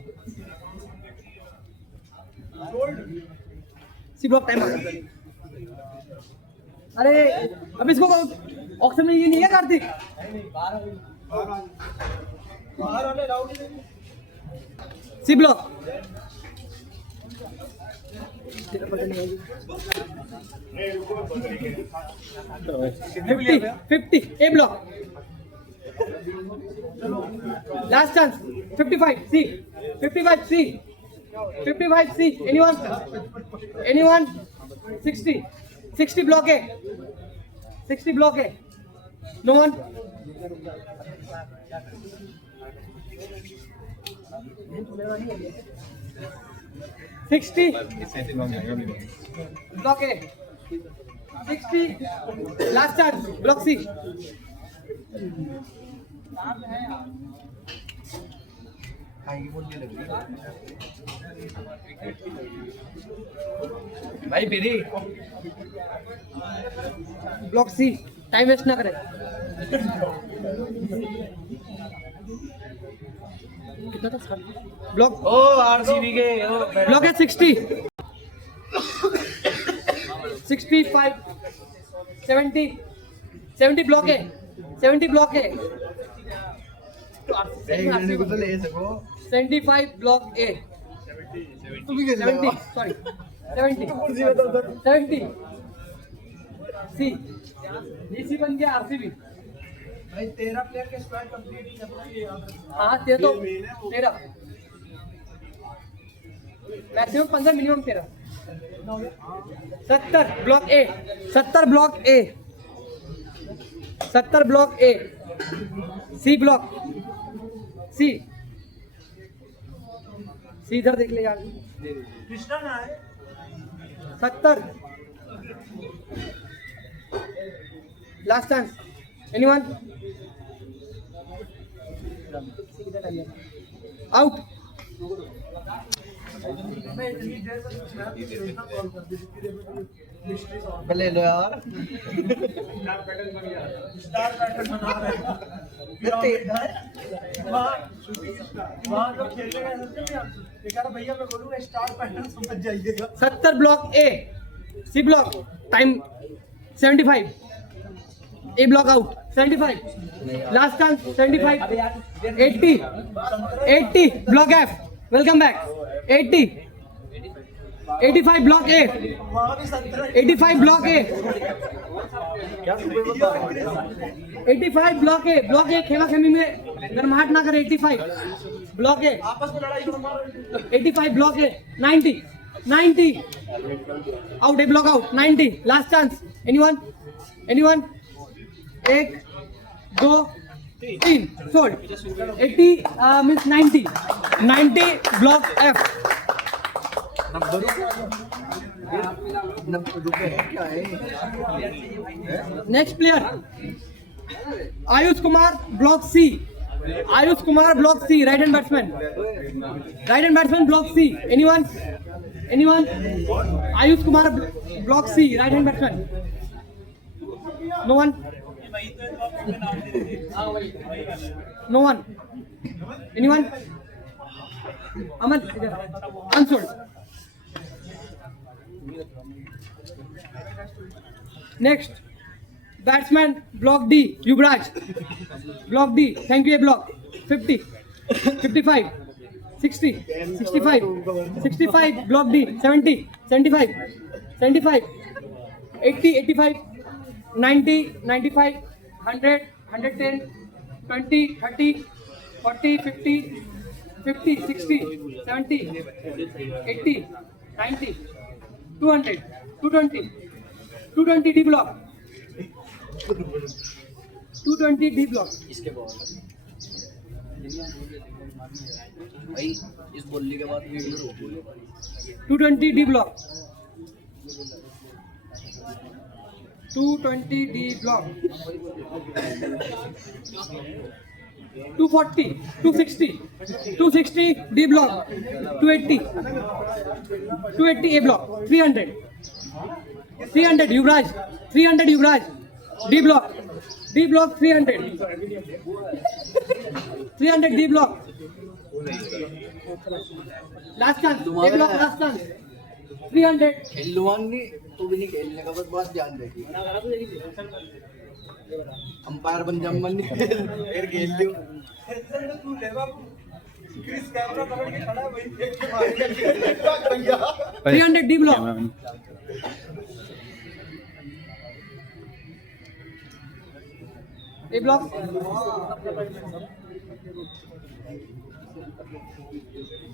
C block time. अरे अब इसको ऑक्शन में ये नहीं है Kartik. C block. 50 A block. Last chance 55 C. 55 C. 55 C. Anyone? 60 block है। 60 block है। No one? Block है। 60 लास्ट चांस ब्लॉक सी। भाई मेरी ब्लॉक सी। टाइम वेस्ट ना करें। कितना था? ब्लॉक ओ आरसीबी के ब्लॉक है 60 65 70 ब्लॉक है। 70 ब्लॉक है। 75 block A. 70 sorry 70 C. DC बन गया आरसीबी। भाई 13 प्लेयर के स्क्वाड कंप्लीट नहीं। हाँ 13 maximum 15 minimum 13। 70 block A. 70 block A. 70 block A. C block. C इधर देख ले यार। कृष्णा ना है 70 लास्ट चांस। एनीवन? आउट। ले लो यार भैया मैं बोलूंगा स्टार पैटर्न समझ जाइएगा 70 block A C block time 75 A block out 75 last chance 75 80 block F welcome back 80 85 block A 85 block A 85 block A खेमा खेमी में गरमाहट ना करे 85 ब्लॉक ए आपस में लड़ाई करो मारो 85 block A 90 out A block out 90 last chance anyone 1 2 3 sold 80 means 90 block F next player Ayush Kumar block C right hand batsman block C anyone Ayush Kumar block C right hand batsman no one anyone Aman unsold Next, batsman block D, Yuvraj. Block D, thank you. A block 50, 55, 60, 65, 65. Block D 70, 75, 75, 80, 85, 90, 95, 100, 110, 20, 30, 40, 50, 50, 60, 70, 80, 90, 200, 220. 220 D block 220 D block इसके बाद भाई इस बोलने के बाद video रोको 220 D block 220 D block 240 260 D block 280 A block 300 Yuvraj 300 D block 300 D block last chance A block last chance 300 खेलवानी तो भी नहीं खेलने का बस ध्यान रखिए अंपायर बन जा मन फिर खेल लियो तू ले बाबू क्रिस कैमरा पकड़ के खड़ा है वही देख के मार 300 D block A block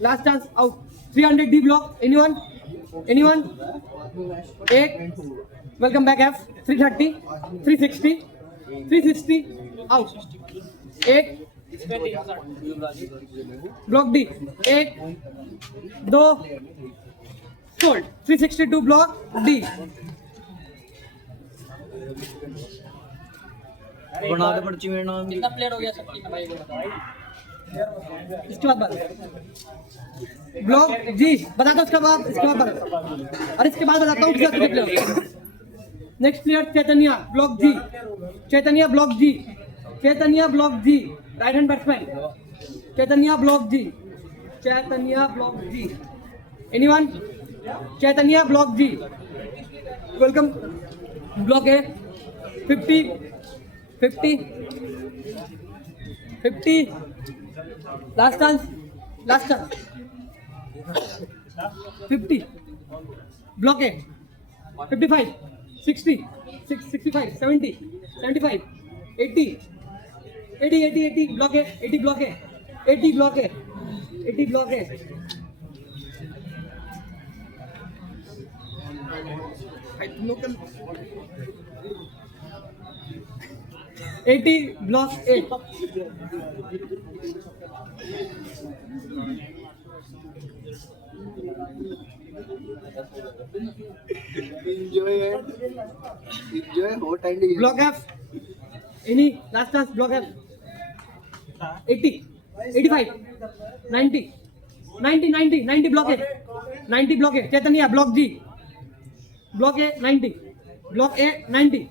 last chance out 300 D block anyone एक welcome back F 330 360 out एक block D एक 2 sold 362 block D बना दे पर्ची में नाम कितना प्लेयर हो गया सब भाई इसके बाद ब्लॉक जी बताता उसके बाद और इसके बाद बताता हूँ कितना player next player Chaitanya block G right hand batsman Chaitanya block G anyone Chaitanya block जी वेलकम ब्लॉक है 50 लास्ट चांस 50 ब्लॉक है 55 60 65 70 75 80 ब्लॉक है 80 ब्लॉक है तुम लोग 80 block 8 enjoy hot and block F any last chance block F 80 85 90 90 block A 90 block A Chaitanya block ji block A 90 block A 90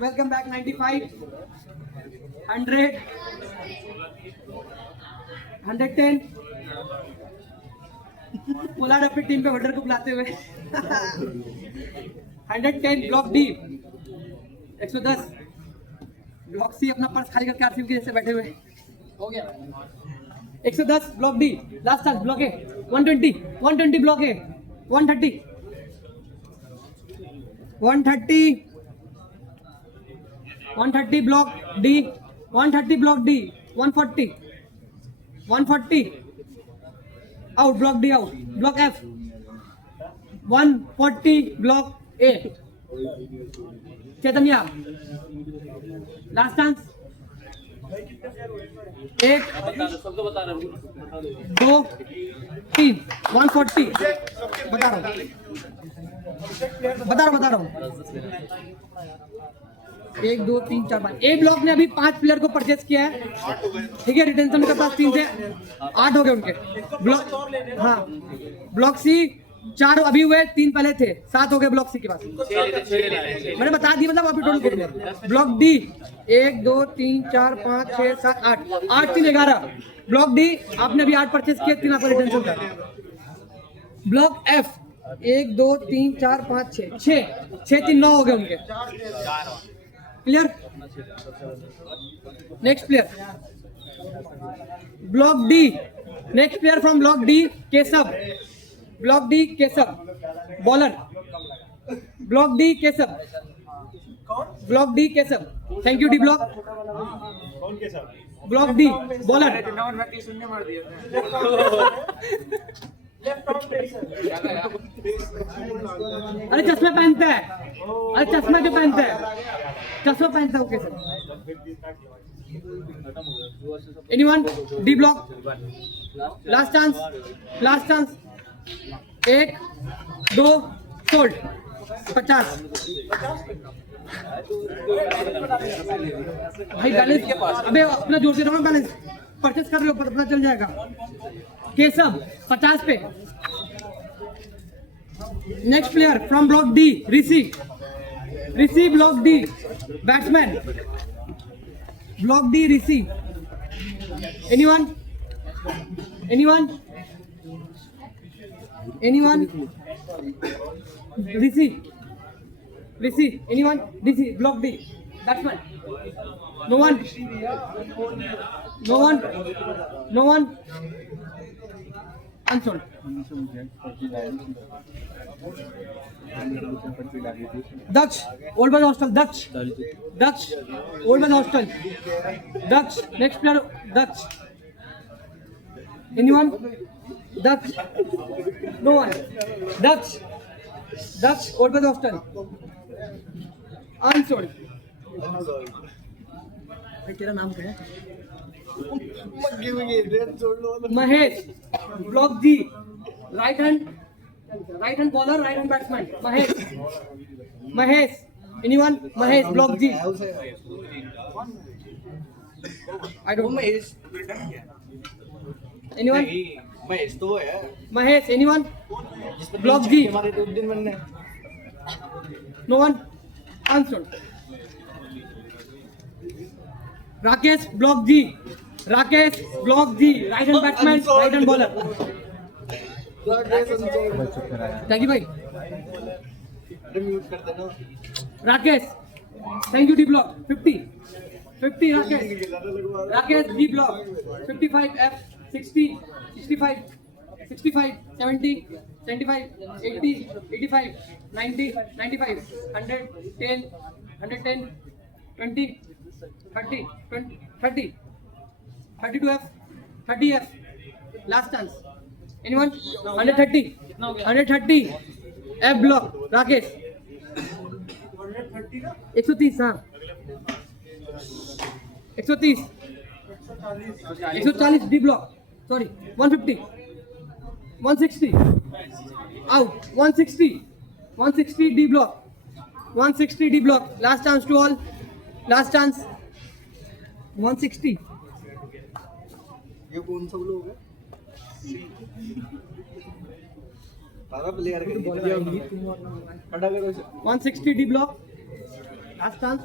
welcome back 95 100 110 Pollard अपनी team पे holder को बुलाते हुए 110 ब्लॉक डी 110 ब्लॉक सी अपना purse खाली करके RCB के जैसे बैठे हुए हो गया 110 block D last chance block ए 120 ब्लॉक ए 130 block D 130 block D 140 out block D out block F 140 block ए चैतन्य लास्ट चांस 1 सबको बता रहा हूँ 2 3 140 बता रहा हूँ 1 2 3 4 5 ए ब्लॉक ने अभी 5 प्लेयर को परचेज किया है ठीक है रिटेंशन के पास 3 से 8 हो गए उनके ब्लॉक हाँ ब्लॉक सी 4 अभी हुए 3 पहले थे 7 हो गए ब्लॉक सी के पास मैंने बता दिया मतलब अभी टोटल कितने ब्लॉक डी 1 2 3 4 5 6 7 8 8 3 11 ब्लॉक डी आपने अभी 8 परचेज किए 3 आपका रिटेंशन था ब्लॉक एफ 1 2 3 4 5 6 3 9 हो गए उनके clear next player block D next player from block D Keshav block D Keshav bowler block D Keshav thank you D block block D bowler अरे चश्मा पहनता है अरे चश्मा क्यों पहनता है चश्मा पहनता है okay sir anyone D block last chance 1 2 sold 50 भाई बैलेंस अबे अपना जोर से रहो बैलेंस परचेस कर रहे हो पता चल जाएगा केशव 50 पे next player from block D Rishi block D batsman block D Rishi anyone Rishi anyone Rishi block D batsman no one unsold Daksh old boys hostel Daksh old boys hostel Daksh next player Daksh anyone Daksh no one Daksh old boys hostel unsold भाई तेरा नाम क्या है Mahesh block G right hand bowler right hand batsman Mahesh anyone Mahesh block ji I don't Mahesh anyone Mahesh तो है Mahesh anyone block जी हमारे 2 दिन बनने no one answer Rakesh block G right hand batsman right hand bowler thank you भाई Rakesh thank you D block 50 Rakesh D block 55 F 60 65 65 70 75 80 85 90 95 100 10 110 20 30 32 F 30 F last chance anyone 130 F block Rakesh 130 हाँ 140 D block sorry 150 160 out 160 D block last chance to all last chance 160 ये कौन सब लोग हैं? सारा player के बोल दिया खड़ा करो इसे। 160 डी ब्लॉक लास्ट चांस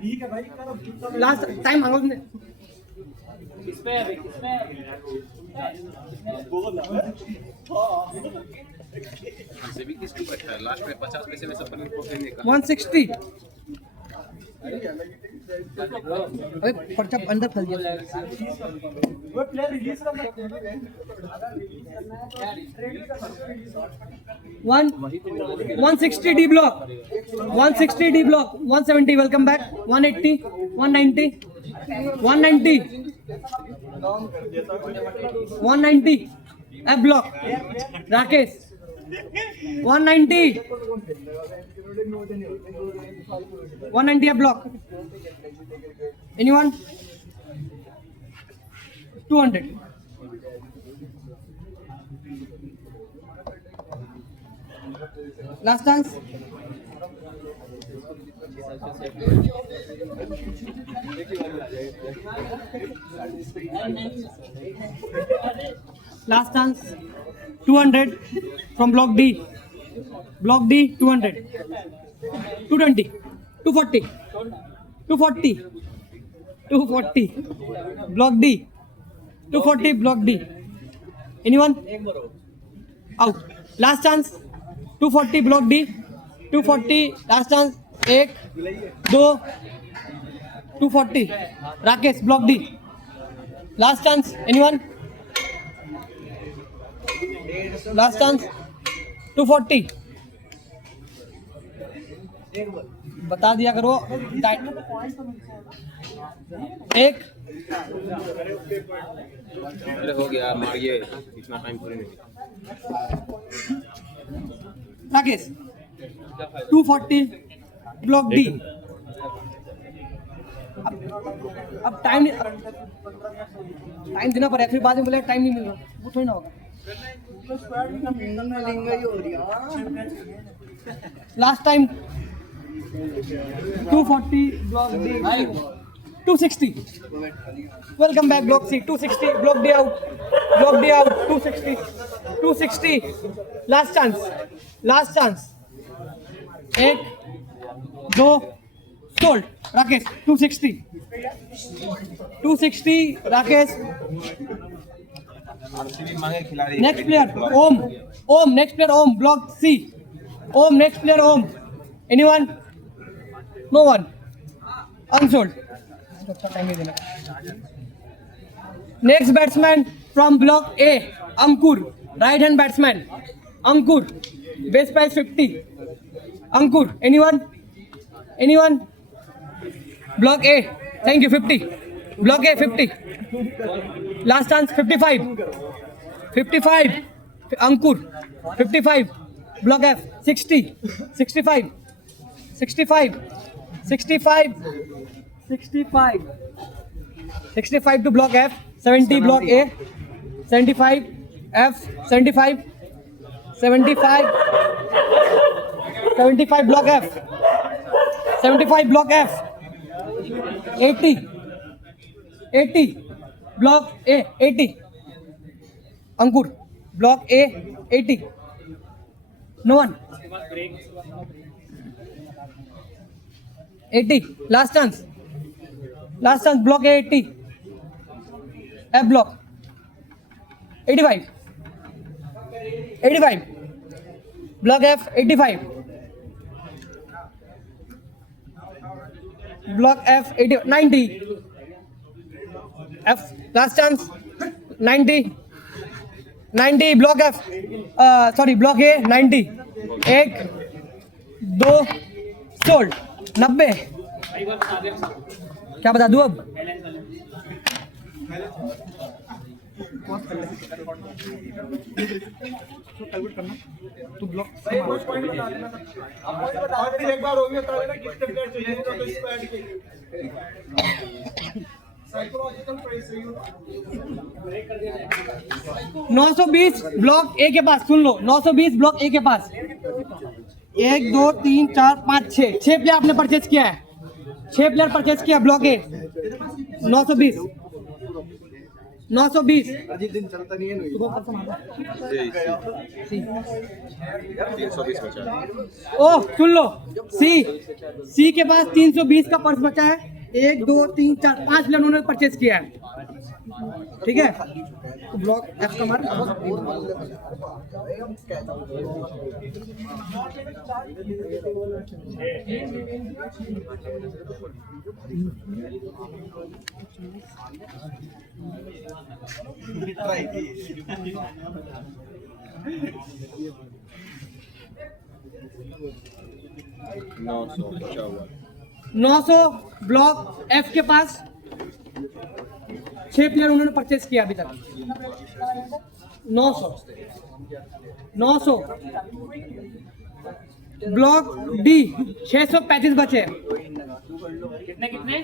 ठीक है भाई करो। लास्ट टाइम मांगो तुमने किस पे अभी किस पे हमसे भी किस को बैठा है लास्ट में 50 पैसे में सब पर को देने का 160 अबे पर्चा अंदर फंस गया वो प्लेयर रिलीज कर सकते हैं 160 D block 160 D block 170 welcome back 180 190 190 190 F block Rakesh 190 190 F block anyone 200 last chance last chance 200 from block D 200 220 240 240 240 block D 240 block D anyone out last chance 240 block D 240 last chance 1 2 240 Rakesh block D last chance anyone last chance 240 बता दिया करो एक अरे हो गया मारिए इतना time थोड़ी नहीं राकेश 240 ब्लॉक डी अब टाइम देना पड़ेगा फिर बाद में बोले टाइम नहीं मिल रहा वो थोड़ी ना होगा last time 240 block D 260 welcome back block C 260 block D out 260 last chance 1 2 sold Rakesh 260 Rakesh next player Om next player Om block C Om next player Om anyone no one unsold next batsman from block A Ankur right hand batsman Ankur base price 50 Ankur anyone block A thank you 50 block A 50 last chance 55 Ankur 55 block F 60 65 to block F 70 block A 75 F 75 block F 75 block F 80 block A 80 Ankur block A 80 no one 80 last chance block A 80 F block 85 block F 85 block F 80 90 F last chance 90 block F block A 90 1 2 sold 90 क्या बता दूं अब तू block एक बार हो गया कितने player चाहिए तो इस पे ऐड साइकोलॉजिकल प्रेशर 920 ब्लॉक ए के पास, सुन लो, 920 ब्लॉक ए के पास 1 2 3 4 5 6 प्लेयर आपने परचेज किया है, 6 प्लेयर परचेज किया ब्लॉक ए। 920 अजीत दिन चलता नहीं है ना 320 बचा। ओह सुन लो, सी के पास 320 का पर्स बचा है। 1 2 3 4 5 प्लेयर उन्होंने परचेज किया है, ठीक है। तो ब्लॉक एफ का मार नौ सौ बचा हुआ। 900 ब्लॉक एफ के पास 6 प्लेयर उन्होंने परचेज किया अभी तक। 900 ब्लॉक डी 635 बचे हैं। कितने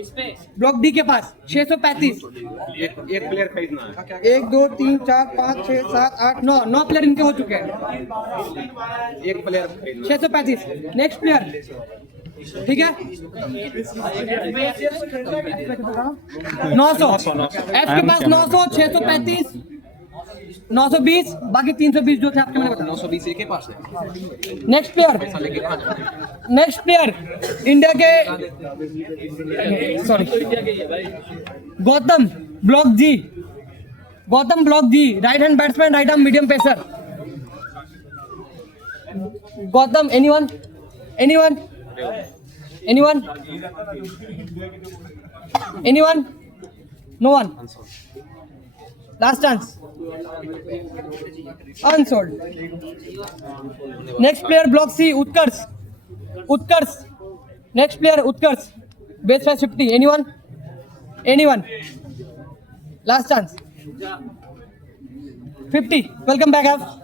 इस पे ब्लॉक डी के पास 635। एक प्लेयर खरीदना है। 1 2 3 4 5 6 7 8 9 प्लेयर इनके हो चुके हैं। एक प्लेयर खरीदना 635 नेक्स्ट प्लेयर, ठीक है। 900 एफ के पास 900 635 920 बाकी 320 जो थे आपके मैंने बताया। 920 एक के पास है। नेक्स्ट प्लेयर इंडिया के sorry Gautam block G right hand batsman, right arm medium pacer. Gautam anyone no one last chance unsold. Next player block C Utkarsh next player Utkarsh base price 50। Anyone last chance 50। Welcome back आप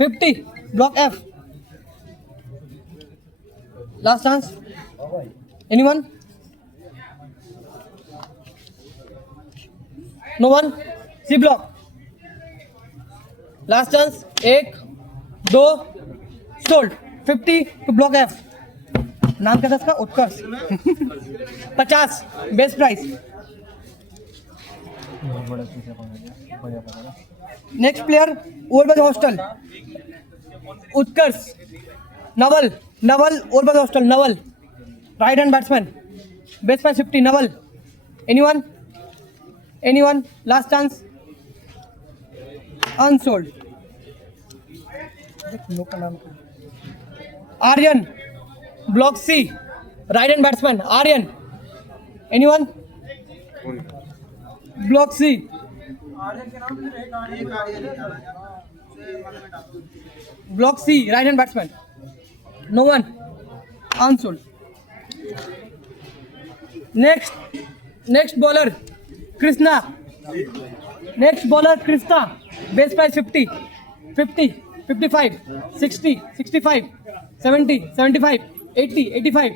50 block F last chance anyone no one C block last chance 1 2 sold 50 to block F. नाम क्या था इसका? Utkarsh 50 best price. Next player ओवरबज hostel Utkarsh Naval ओवरबज hostel Naval right hand batsman best price 50 Naval. Anyone last chance unsold. Aryan block C right hand batsman Aryan. Anyone block C right hand batsman no one unsold. Next bowler Krishna best price 50 55 60 65 70 75 80 85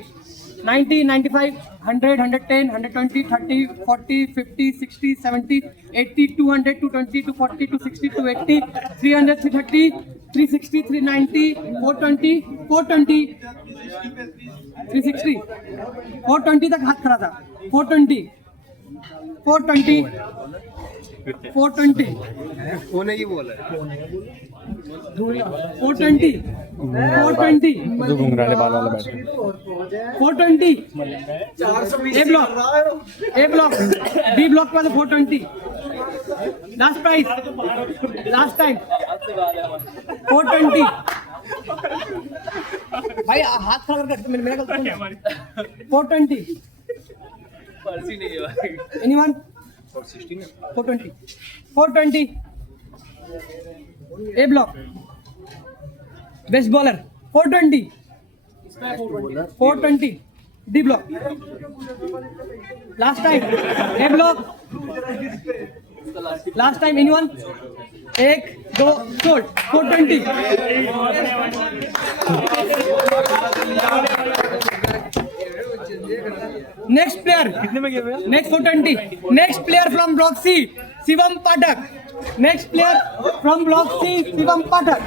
90 95 100 110 120 30 40 50 60 70 80 200 220 240 260 280 300 330 360 390 420 360 420 तक हाथ खड़ा था। 420 वो नहीं बोला 420 जो घुंघराले बाल वाला बैठे 420 ए ब्लॉक बी ब्लॉक पर 420 लास्ट प्राइस लास्ट टाइम 420। भाई हाथ खड़ा करके मेरा गलती नहीं है। 420 पर्ची नहीं है भाई। Anyone 420 A block best bowler 420 D block last time A block last time anyone 1 2 sold 420 next player कितने में गए next 420 next player from block C Shivam Pathak next player from block C Shivam Pathak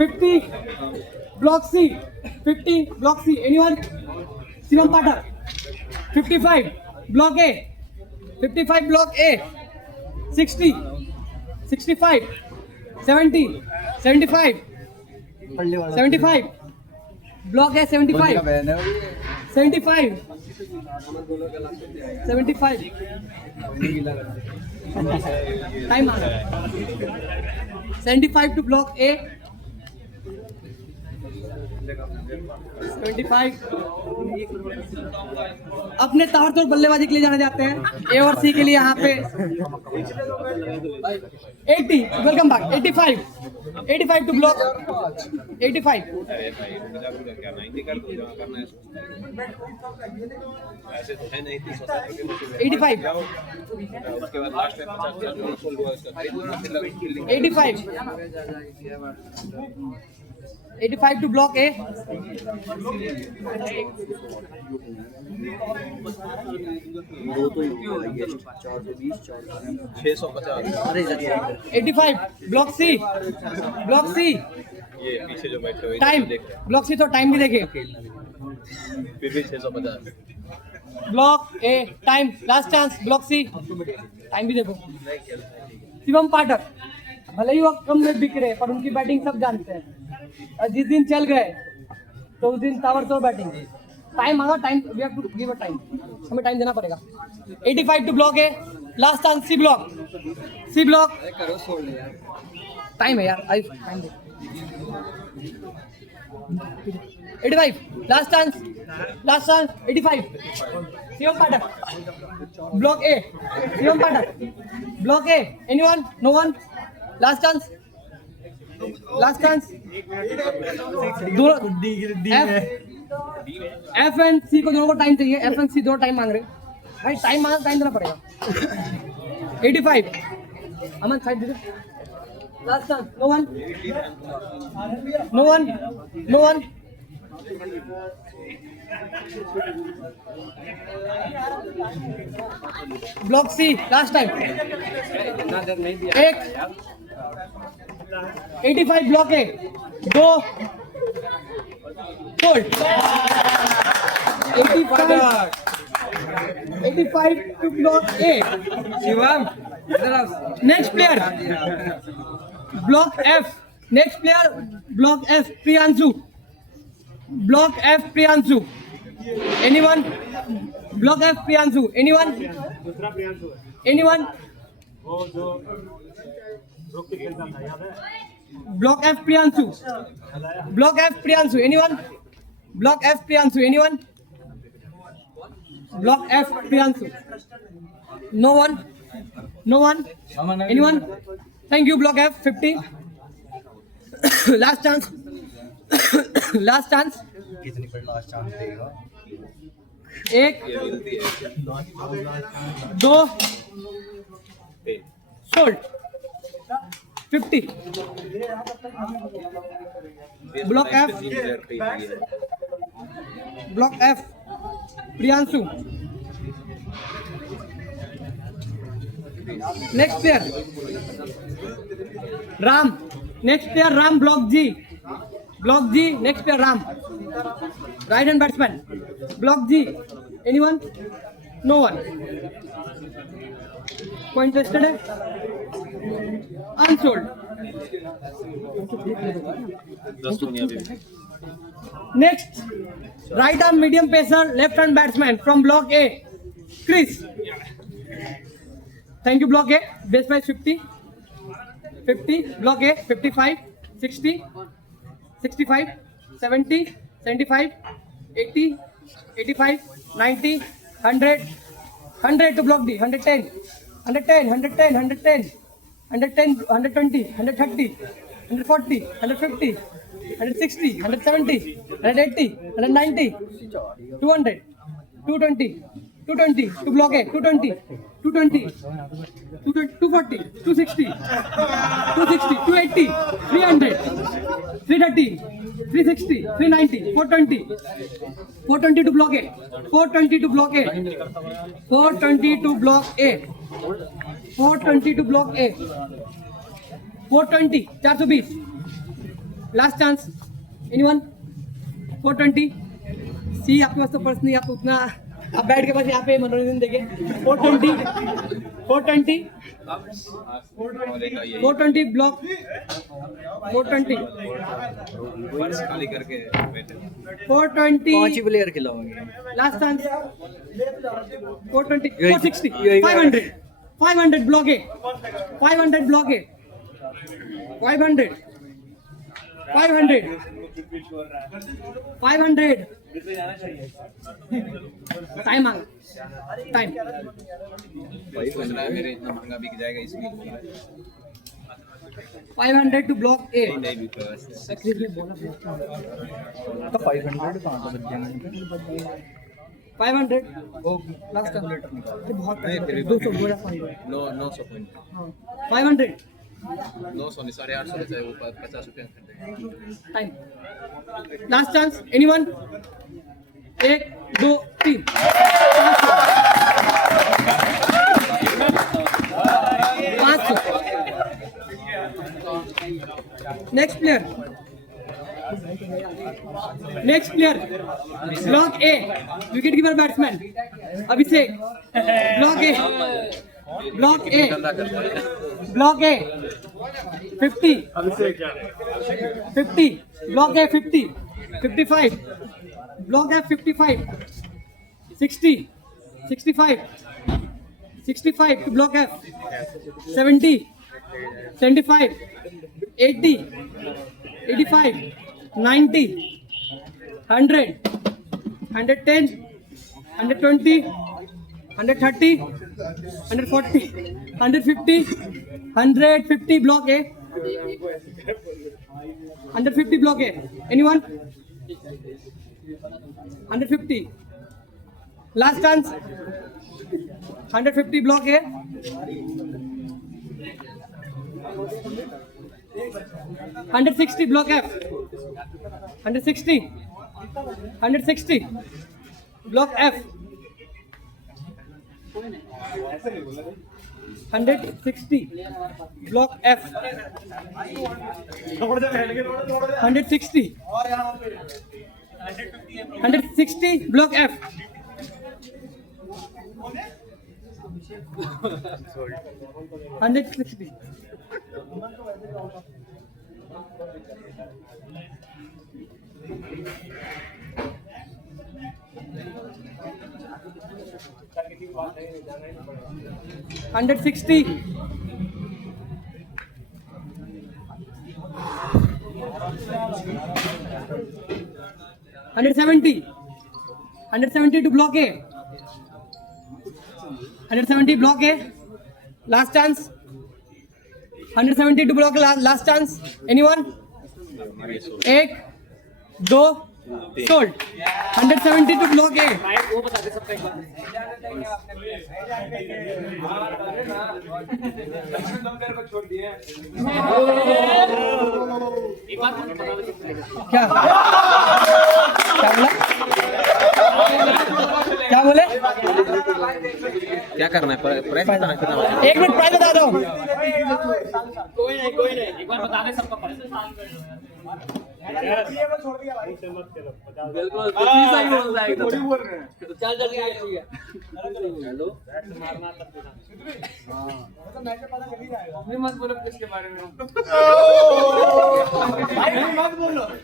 50 block C 50 block C anyone Shivam Pathak 55 block A 55 block A 60 65 70 75 75 block है 75 75 75 time आ 75 to block A 75 अपने ताबड़तोड़ बल्लेबाजी के लिए जाने जाते हैं ए और सी के लिए यहाँ पे 80 वेलकम बैक 85 टू ब्लॉक 85 अरे भाई क्या 90 कर दो जमा करना है ऐसे तो है नहीं 85 उसके बाद लास्ट में 50 सोल्ड हुआ इसका खरीद लो ना फिर 85 85 to block A. दो तो highest 420 650 85 block C. block C. ये पीछे जो बैठे हुए टाइम block C तो टाइम भी देखे फिर भी 650 block A time last chance block C time भी देखो शिवम पाठक भले ही वो कम में बिक रहे पर उनकी बैटिंग सब जानते हैं और जिस दिन चल गए तो उस दिन ताबड़तोड़ बैटिंग टाइम मांगा time we have to give a time हमें टाइम देना पड़ेगा 85 टू ब्लॉक है last chance C block time है यार आई टाइम दे 85 last chance 85 Shivam Pathak block A Shivam Pathak block A anyone no one last chance F and C को दोनों को टाइम चाहिए एफ एंड सी दोनों टाइम मांग रहे भाई टाइम मांगा टाइम देना पड़ेगा 85 अमन साइड दे last chance no one block C last time एक 85 ब्लॉक है 2 sold 85 to block A Shivam next player block F next player block F Priyanshu block F Priyanshu anyone block F Priyanshu anyone वो जो block F Priyanshu anyone block F Priyanshu anyone block F Priyanshu no one anyone thank you block F 50 last chance कितनी पर last chance देगा 1 2 sold 50 block F Priyanshu next player Ram block G next player Ram right hand batsman block G anyone no one कोई interested है unsold next right arm medium pacer left hand batsman from block A Chris thank you block A base price 50 block A 55 60 65 70 75 80 85 90 100 to block D 110 120 130 140 150 160 170 180 190 200 220 to block A 220 220, 240, 260, 280, 300, 330, 360, 390, 420, 420 to block A, 420 to block A, 420 to block A, 420 to block A, 420, 420, last chance, anyone? 420, सी आपके पास तो purse नहीं, आप उतना आप बैठ के बस यहाँ पे मनोरंजन देंगे। 420, 420, 420 ब्लॉक, 420, खाली करके बैठे 420 प्लेयर खिलाओगे लास्ट चांस, 420, 460, 500, 500 ब्लॉक है, 500 ब्लॉक है, 500, 500, 500, टाइम आ टाइम वही सोच रहा है मेरे इतना महंगा बिक जाएगा इसमें 500 टू ब्लॉक ए नहीं बिक रहा है। तो 500 कहाँ से बच जाएंगे 500 लास्ट बहुत 200 बोला 900 पॉइंट 500 900 नहीं 850 बचा है वो 50 रुपया time last chance anyone 1 2 3 500 next player block A wicket keeper batsman Abhishek block A 50 block A 50 55 block A 55 60 65 to block F 70 75 80 85 90 100 110 120 130 140 150 150 block A 150 block A anyone 150 last chance 150 block A 160 block F 160 block F 160 block F 160 block F 160 160 170 to block A 170 block A last chance 170 to block last chance anyone 1 2 sold 170 to block A क्या क्या बोले क्या करना है price बताना कितना 1 minute price बता दो कोई नहीं एक बार बता दे सबका बिल्कुल सही बोल रहा है एकदम चल जल्दी आ हेलो मत बोलो इसके बारे में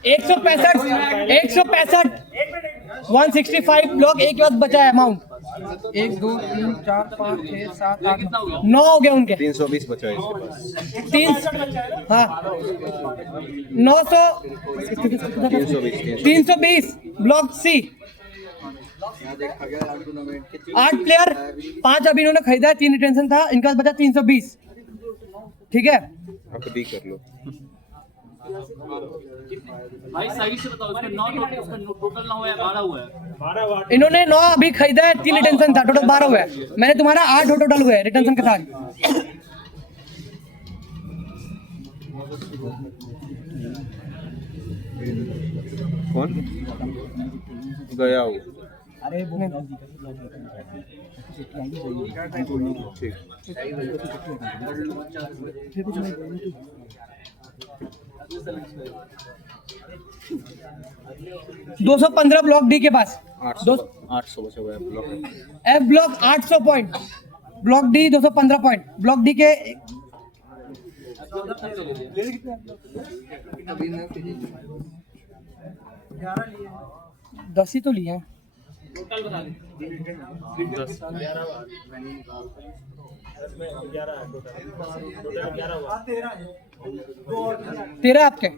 165 165 ब्लॉक एक बाद बचा है अमाउंट 1 2 3 4 5 6 7 8 9 हो गए उनके 320 बचा है इसके पास 3 हाँ 900 320 ब्लॉक सी 8 प्लेयर 5 अभी इन्होंने खरीदा है 3 रिटेंशन था इनका बचा 320 ठीक है आप डी कर लो भाई सही से बताओ, इसमें 9 टोटल ना हुआ है, 12 हुआ है। इन्होंने 9 अभी खरीदा है, 3 रिटेंशन था, टोटल 12 हुआ है। मैंने तुम्हारा 8 टोटल हुए रिटेंशन के साथ। कौन गया हो? ठीक 215 ब्लॉक डी के पास। 800 बचा हुआ है block. F block 800 point, block D 215 point. Block D के 10 ही तो लिए हैं। टोटल बता दे। 13 आपके,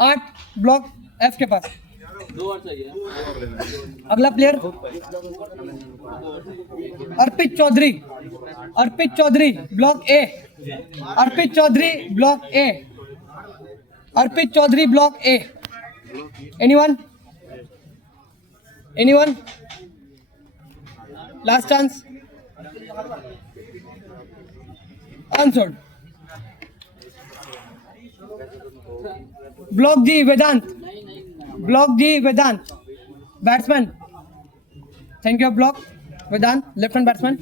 8 ब्लॉक एफ के पास। 2 और चाहिए। अगला player Arpit Chaudhary, Arpit Chaudhary block A, Arpit Chaudhary block A, Arpit Chaudhary block A. Anyone, anyone? Last chance. Unsold. Block G Vedant, block G Vedant batsman. Thank you block Vedant, left hand batsman.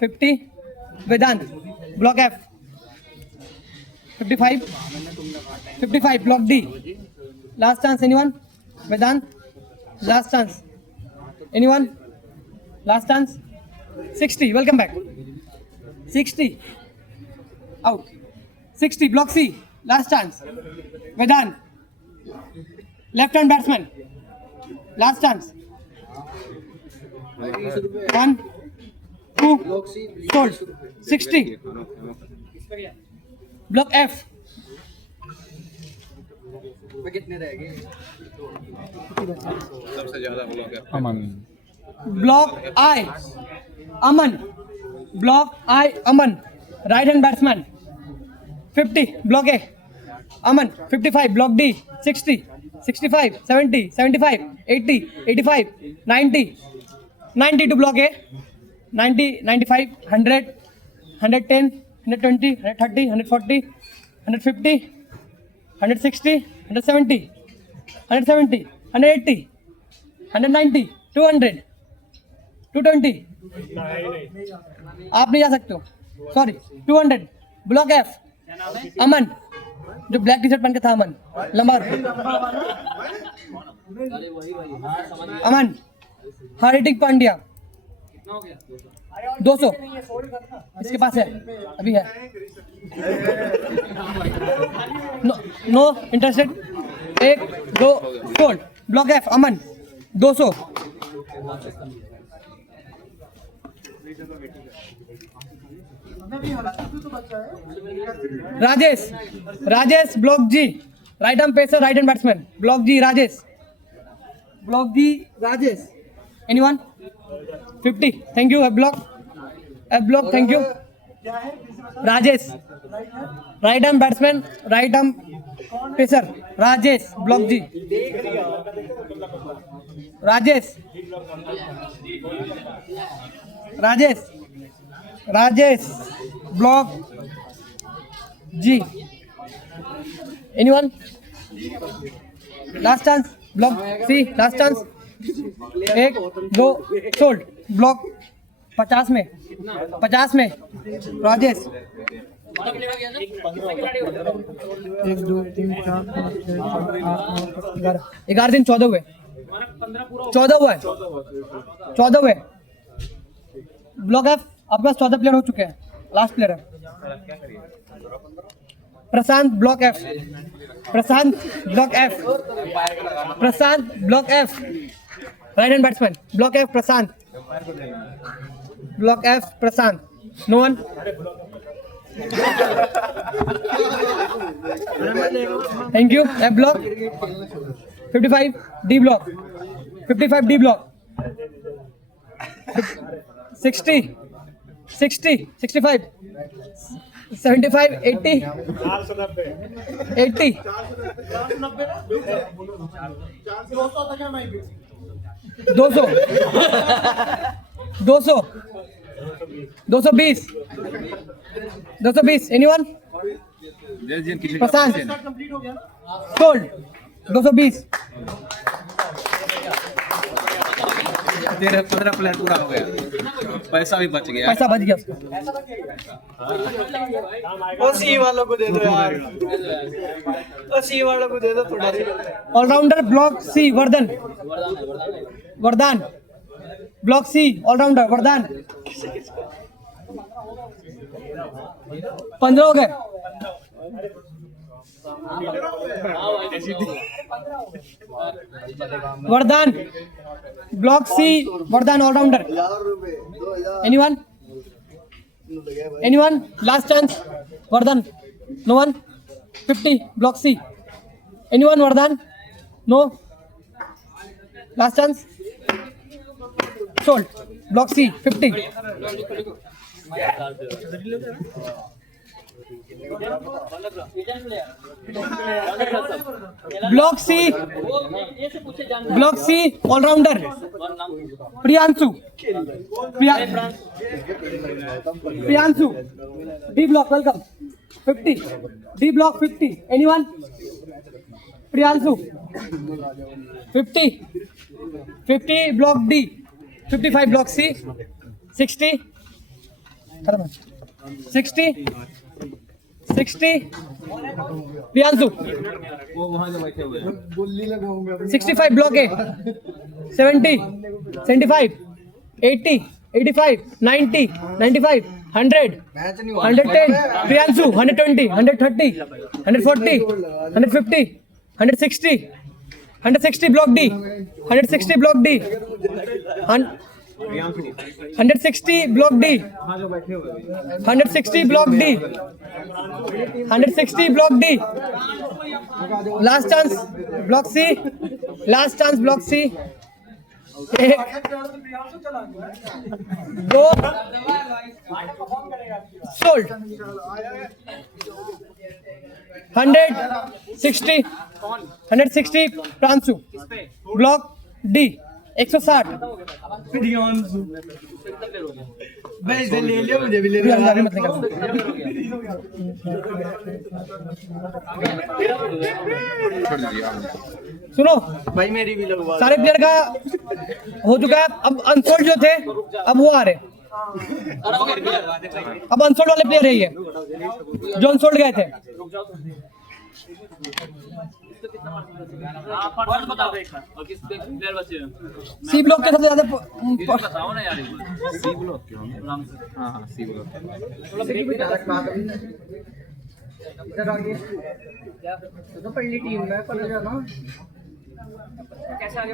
50 Vedant block F. 55 block D. Last chance anyone? Vedant last chance, anyone? Last chance. 60 welcome back. 60 out. 60 block C, last chance Vedant, left hand batsman. Last chance. 1 2 sold. 60 block F. कितने रह गए? सबसे ज्यादा block है Aman. Block I Aman, block I Aman right hand batsman. 50 block A Aman. 55 block D. 60 65 70 75 80 85 90 90 two block A. 90 95 100 110 120 130 140 150 160 170 170 180 190 200 220। आप नहीं जा सकते हो, सॉरी। 200 ब्लॉक एफ अमन, जो ब्लैक टी शर्ट पहन के था अमन, लंबा अमन। हार्दिक पांड्या 200 इसके पास है, अभी है। No interested. 1 2 sold. Block F Aman 200। Rajesh, Rajesh block G right arm pacer right hand batsman. Block G Rajesh, block G Rajesh. Anyone? 50 thank you. F block thank you. Rajesh right arm batsman right arm pacer Rajesh block G. Rajesh Rajesh Rajesh block G. Anyone? Last chance block C, last chance. 1 2 sold. Block 50 में, 50 में राजेश। 1 2 3 4 5 6 7 8 9 11 दिन 14 हुए। 14 हुआ है, 14 हुए। Block F आपके पास 14 player हो चुके हैं। लास्ट प्लेयर है Prashant block F. Prashant block F, Prashant block F right hand batsman. Block F Prashant, block F Prashant. No one? Thank you. F block 55 D block, 55 D block. 60 65 75, 80, 80, 200, 200, 220, 220. Anyone? Prashant sold 220. तेरे 15 plate पूरा हो गया, पैसा भी बच गया। पैसा बच गया उसका. ओ सी वालों को दे दो यार, ओ सी वालों को दे दो थोड़ा. Allrounder block C Vardhan. Vardaan block C allrounder वरदान. 15 हो गए. वरदान block C Vardaan allrounder. Anyone? Anyone? Last chance. Vardaan. No one. 50 block C. Anyone? Vardaan. No. Last chance. Sold block C 50. Block C allrounder Priyanshu. Priyanshu D block welcome 50. D block 50. Anyone? Priyanshu 50. 50 block D. 55 block C. 60. 60. 60 Priyanshu. वो वहाँ जो बैठे हुए हैं 65 block A. 70 75 80 85 90 95 100 110 Priyanshu. 120 130 140 150 160 160 block D. 160 block D. 160 block D. 160 block D. 160 block D. Last chance block C. Last chance block C. 1 2 sold. 160 160 Pranshu block D. 160 भाई इसे ले लियो, मुझे भी ले लो. मत निकाल. सुनो भाई मेरी भी लगवा. सारे प्लेयर का हो चुका है. अब अनसोल्ड जो थे अब वो आ रहे. अब अनसोल्ड वाले प्लेयर है ये जो अनसोल्ड गए थे. फटाफट बता दो एक बार, और किस प्लेयर बचे हैं? सी ब्लॉक के सबसे ज्यादा बताओ ना यार एक बार. सी ब्लॉक क्यों? आराम से. हाँ हाँ सी ब्लॉक. पहली टीम में कैसे आगे